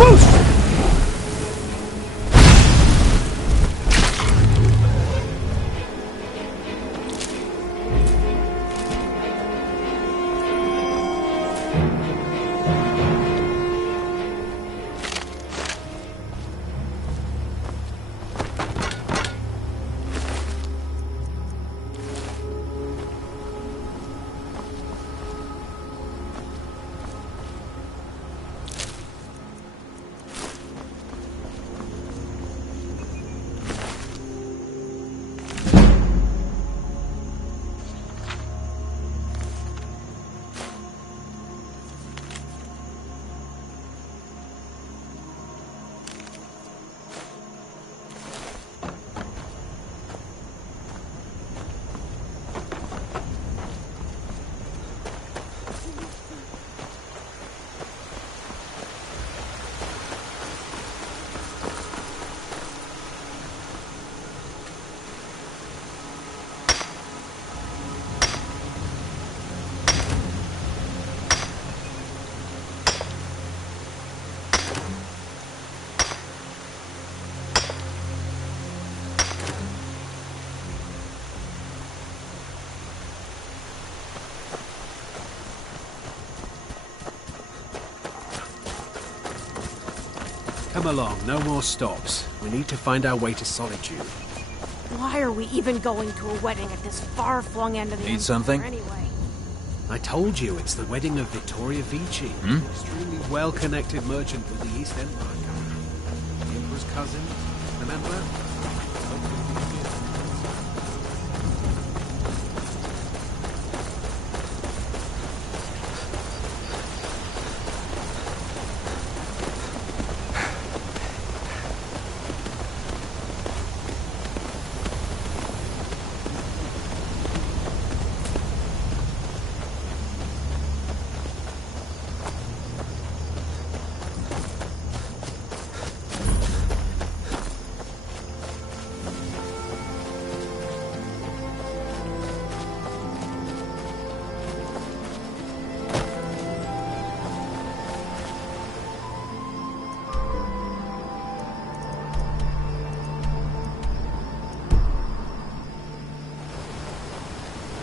Whoosh! Come along, no more stops. We need to find our way to Solitude. Why are we even going to a wedding at this far-flung end of the Need Empire something? anyway? I told you, it's the wedding of Vittoria Vici, extremely well-connected merchant with the East Empire. The Emperor's cousin, remember?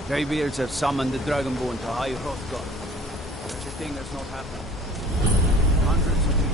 Greybeards have summoned the Dragonborn to High Hrothgar. Such a thing has not happened. Hundreds of years.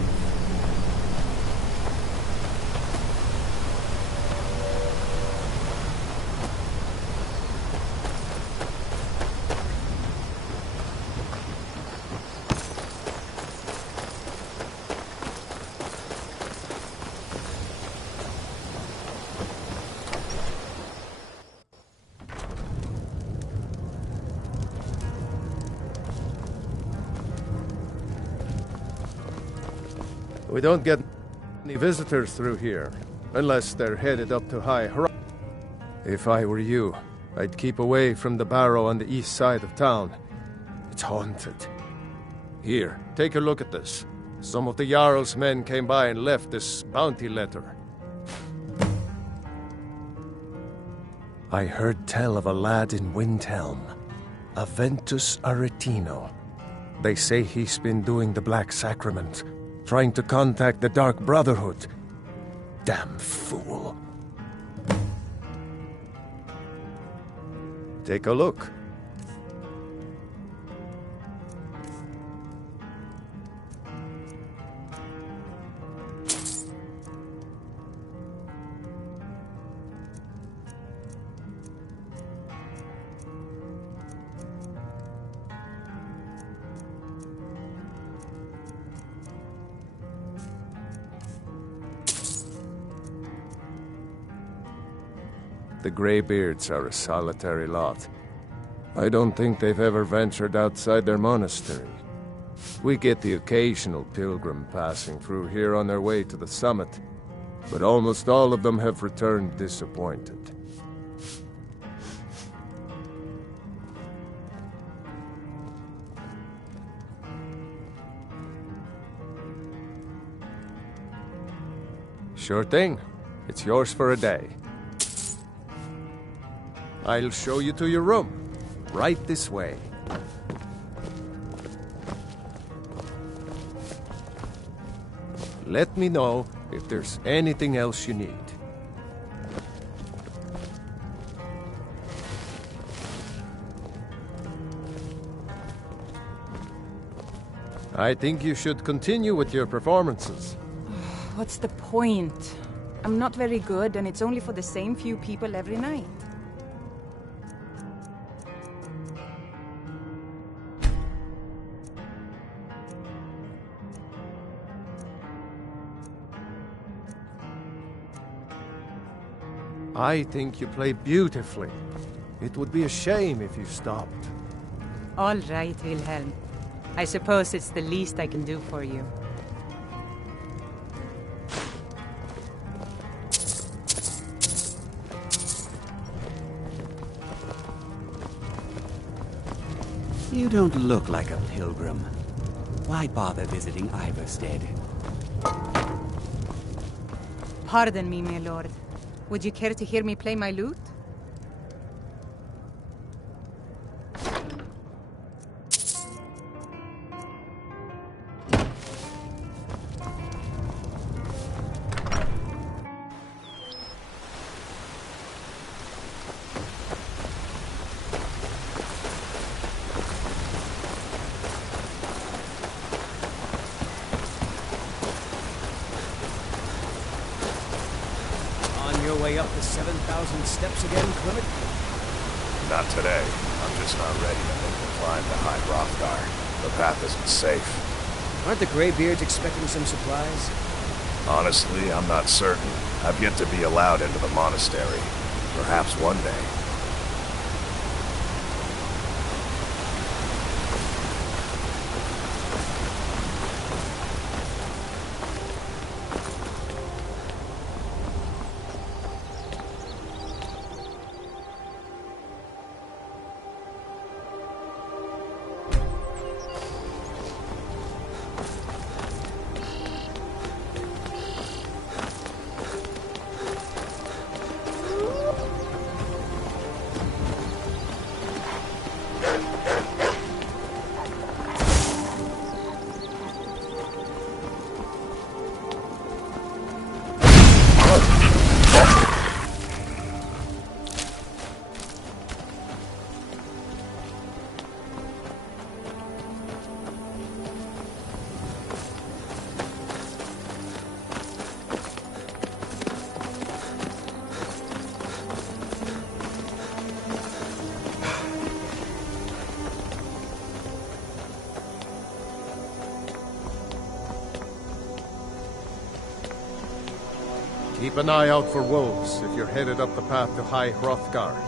We don't get any visitors through here, unless they're headed up to High Hrothgar. If I were you, I'd keep away from the barrow on the east side of town. It's haunted. Here, take a look at this. Some of the Jarl's men came by and left this bounty letter. I heard tell of a lad in Windhelm, Aventus Aretino. They say he's been doing the Black Sacrament, trying to contact the Dark Brotherhood. Damn fool. Take a look. The Greybeards are a solitary lot. I don't think they've ever ventured outside their monastery. We get the occasional pilgrim passing through here on their way to the summit, but almost all of them have returned disappointed. Sure thing. It's yours for a day. I'll show you to your room. Right this way. Let me know if there's anything else you need. I think you should continue with your performances. What's the point? I'm not very good, and it's only for the same few people every night. I think you play beautifully. It would be a shame if you stopped. All right, Wilhelm. I suppose it's the least I can do for you. You don't look like a pilgrim. Why bother visiting Iverstead? Pardon me, my lord. Would you care to hear me play my lute? Your way up the 7,000 steps again, Clement? Not today. I'm just not ready to make the climb to High Hrothgar. The path isn't safe. Aren't the Greybeards expecting some supplies? Honestly, I'm not certain. I've yet to be allowed into the monastery. Perhaps one day. Keep an eye out for wolves if you're headed up the path to High Hrothgar.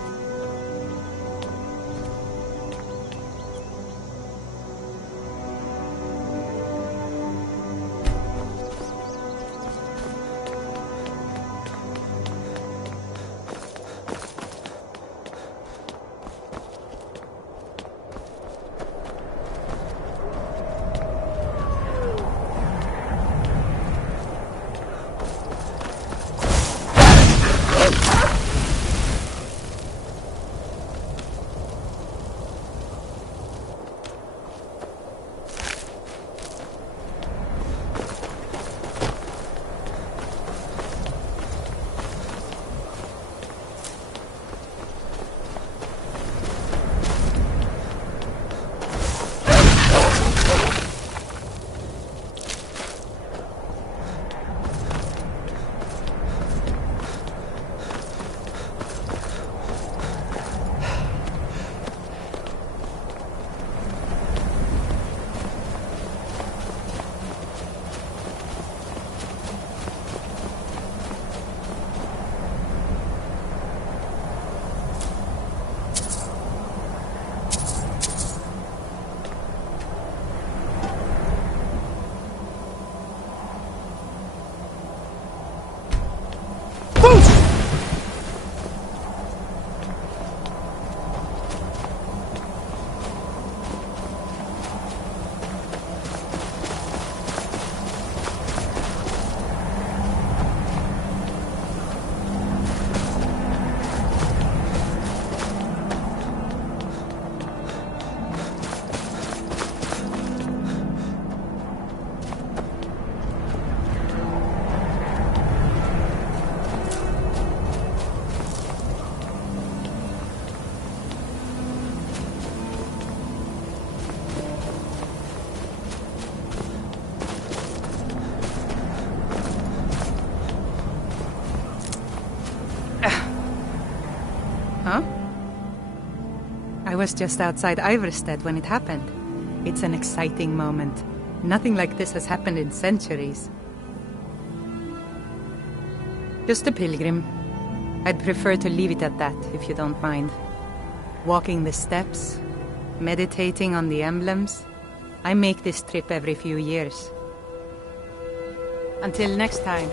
was just outside Iverstead when it happened. It's an exciting moment. Nothing like this has happened in centuries. Just a pilgrim. I'd prefer to leave it at that, if you don't mind. Walking the steps, meditating on the emblems. I make this trip every few years. Until next time.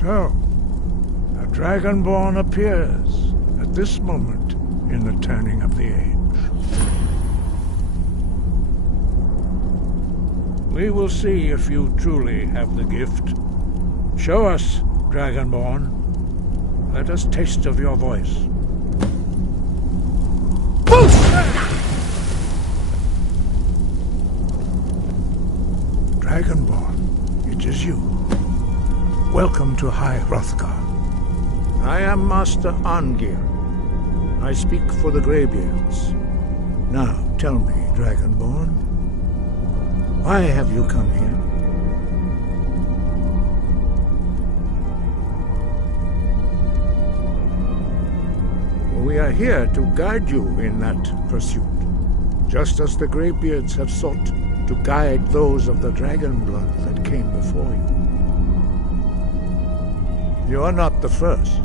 So, a Dragonborn appears at this moment in the turning of the age. We will see if you truly have the gift. Show us, Dragonborn. Let us taste of your voice. Dragonborn, it is you. Welcome to High Hrothgar. I am Master Arngir. I speak for the Greybeards. Now, tell me, Dragonborn, why have you come here? We are here to guide you in that pursuit, just as the Greybeards have sought to guide those of the dragon blood that came before you. You are not the first.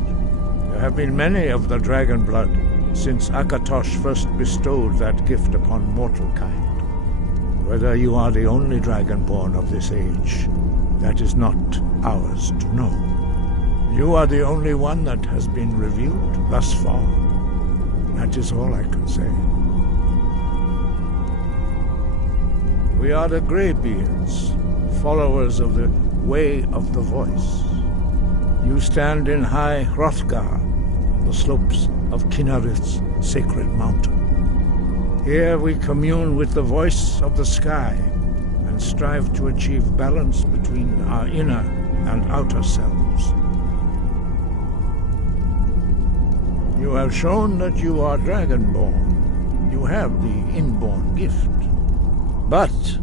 There have been many of the dragon blood since Akatosh first bestowed that gift upon mortal kind. Whether you are the only Dragonborn of this age, that is not ours to know. You are the only one that has been revealed thus far. That is all I can say. We are the Greybeards, followers of the Way of the Voice. You stand in high Hrothgar, on the slopes of Kinnarith's sacred mountain. Here we commune with the voice of the sky and strive to achieve balance between our inner and outer selves. You have shown that you are Dragonborn. You have the inborn gift. But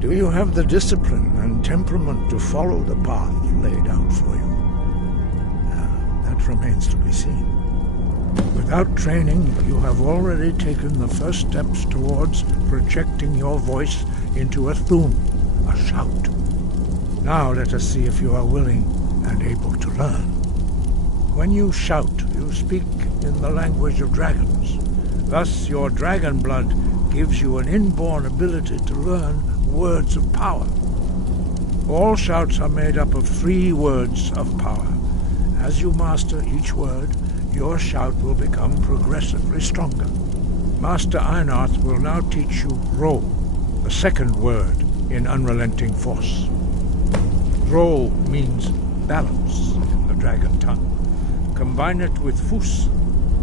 do you have the discipline and temperament to follow the path laid out for you? That remains to be seen. Without training, you have already taken the first steps towards projecting your voice into a thum, a shout. Now let us see if you are willing and able to learn. When you shout, you speak in the language of dragons. Thus, your dragon blood gives you an inborn ability to learn words of power. All shouts are made up of 3 words of power. As you master each word, your shout will become progressively stronger. Master Einarth will now teach you Ro, the second word in Unrelenting Force. Ro means balance in the dragon tongue. Combine it with Fus,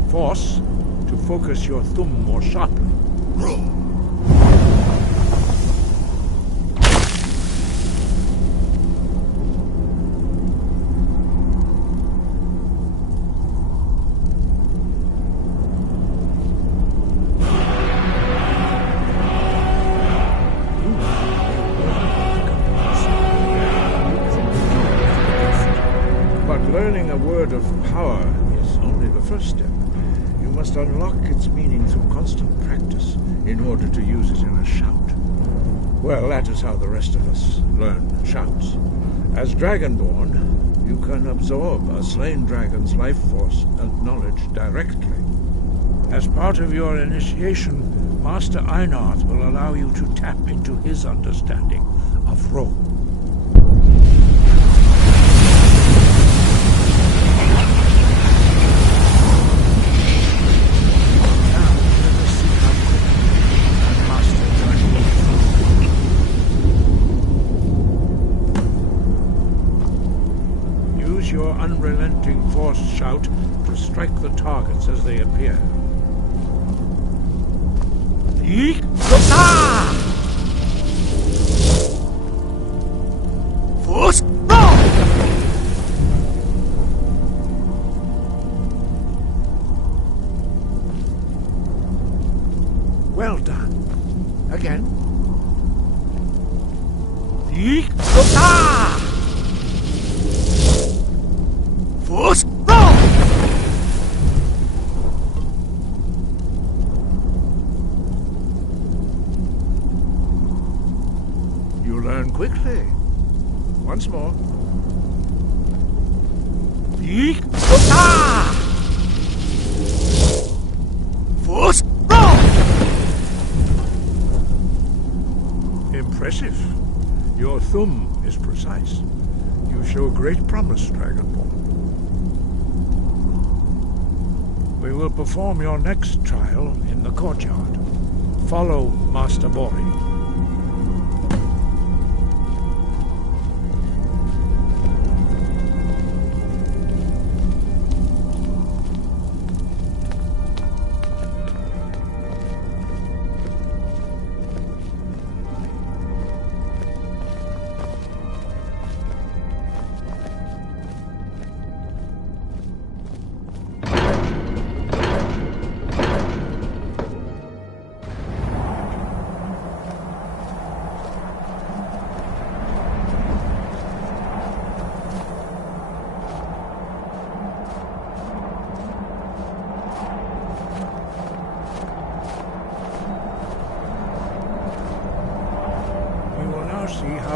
force, to focus your thumb more sharply. Ro. Unlock its meaning through constant practice in order to use it in a shout. Well, that is how the rest of us learn shouts. As Dragonborn, you can absorb a slain dragon's life force and knowledge directly. As part of your initiation, Master Einarth will allow you to tap into his understanding of Ro. Your unrelenting force shout to strike the targets as they appear. Force well done. Again. Force roll! You learn quickly. Once more. Force roll! Impressive. Your thumb is precise. You show great promise, Dragonborn. We will perform your next trial in the courtyard. Follow Master Bori.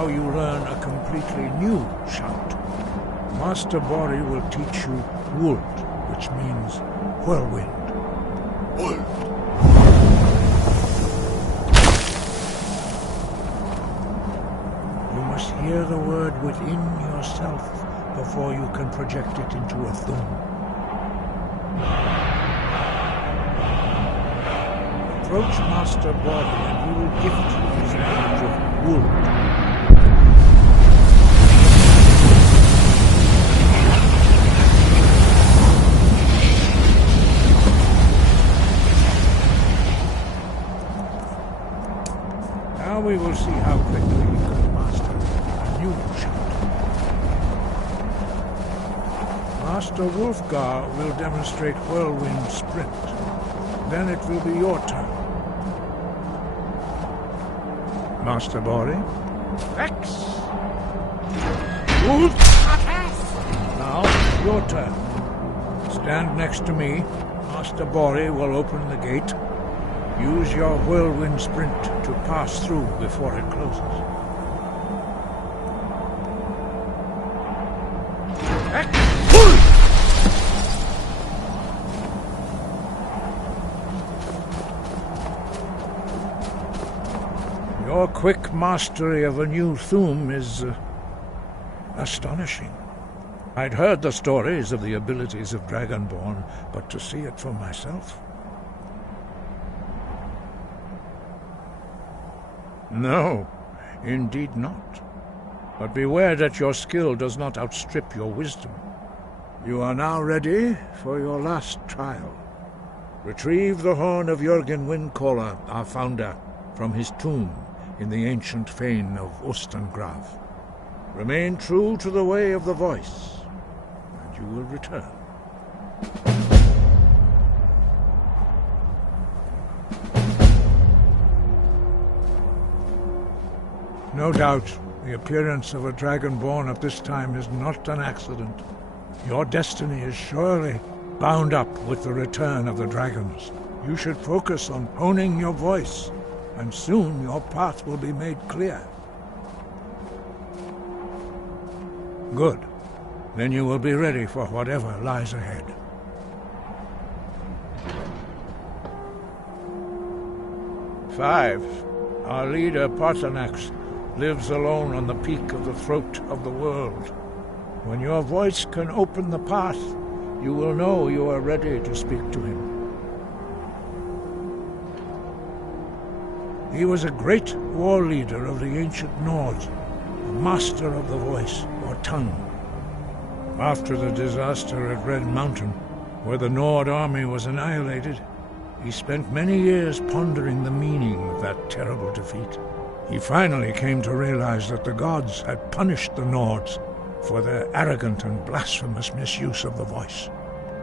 now you learn a completely new shout. Master Bori will teach you Wuld, which means whirlwind. Wuld. You must hear the word within yourself before you can project it into a thum. Approach Master Bori and he will gift you his knowledge of Wuld. Now we will see how quickly you can master a new shout. Master Wolfgar will demonstrate Whirlwind Sprint. Then it will be your turn. Master Bori? Vex! Wolf! Now, your turn. Stand next to me. Master Bori will open the gate. Use your Whirlwind Sprint to pass through before it closes. Your quick mastery of a new thum is astonishing. I'd heard the stories of the abilities of Dragonborn, but to see it for myself... No, indeed not. But beware that your skill does not outstrip your wisdom. You are now ready for your last trial. Retrieve the horn of Jürgen Windcaller, our founder, from his tomb in the ancient fane of Ostengrav. Remain true to the way of the voice, and you will return. No doubt, the appearance of a Dragonborn at this time is not an accident. Your destiny is surely bound up with the return of the dragons. You should focus on honing your voice, and soon your path will be made clear. Good. Then you will be ready for whatever lies ahead. Five. Our leader, Paarthurnax, lives alone on the peak of the throat of the world. When your voice can open the path, you will know you are ready to speak to him. He was a great war leader of the ancient Nords, a master of the voice, or tongue. After the disaster at Red Mountain, where the Nord army was annihilated, he spent many years pondering the meaning of that terrible defeat. He finally came to realize that the gods had punished the Nords for their arrogant and blasphemous misuse of the voice.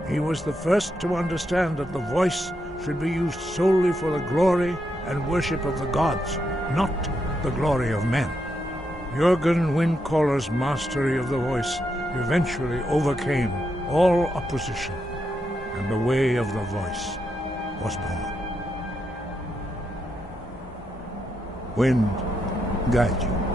He was the first to understand that the voice should be used solely for the glory and worship of the gods, not the glory of men. Jürgen Windcaller's mastery of the voice eventually overcame all opposition, and the way of the voice was born. Wind, guide you.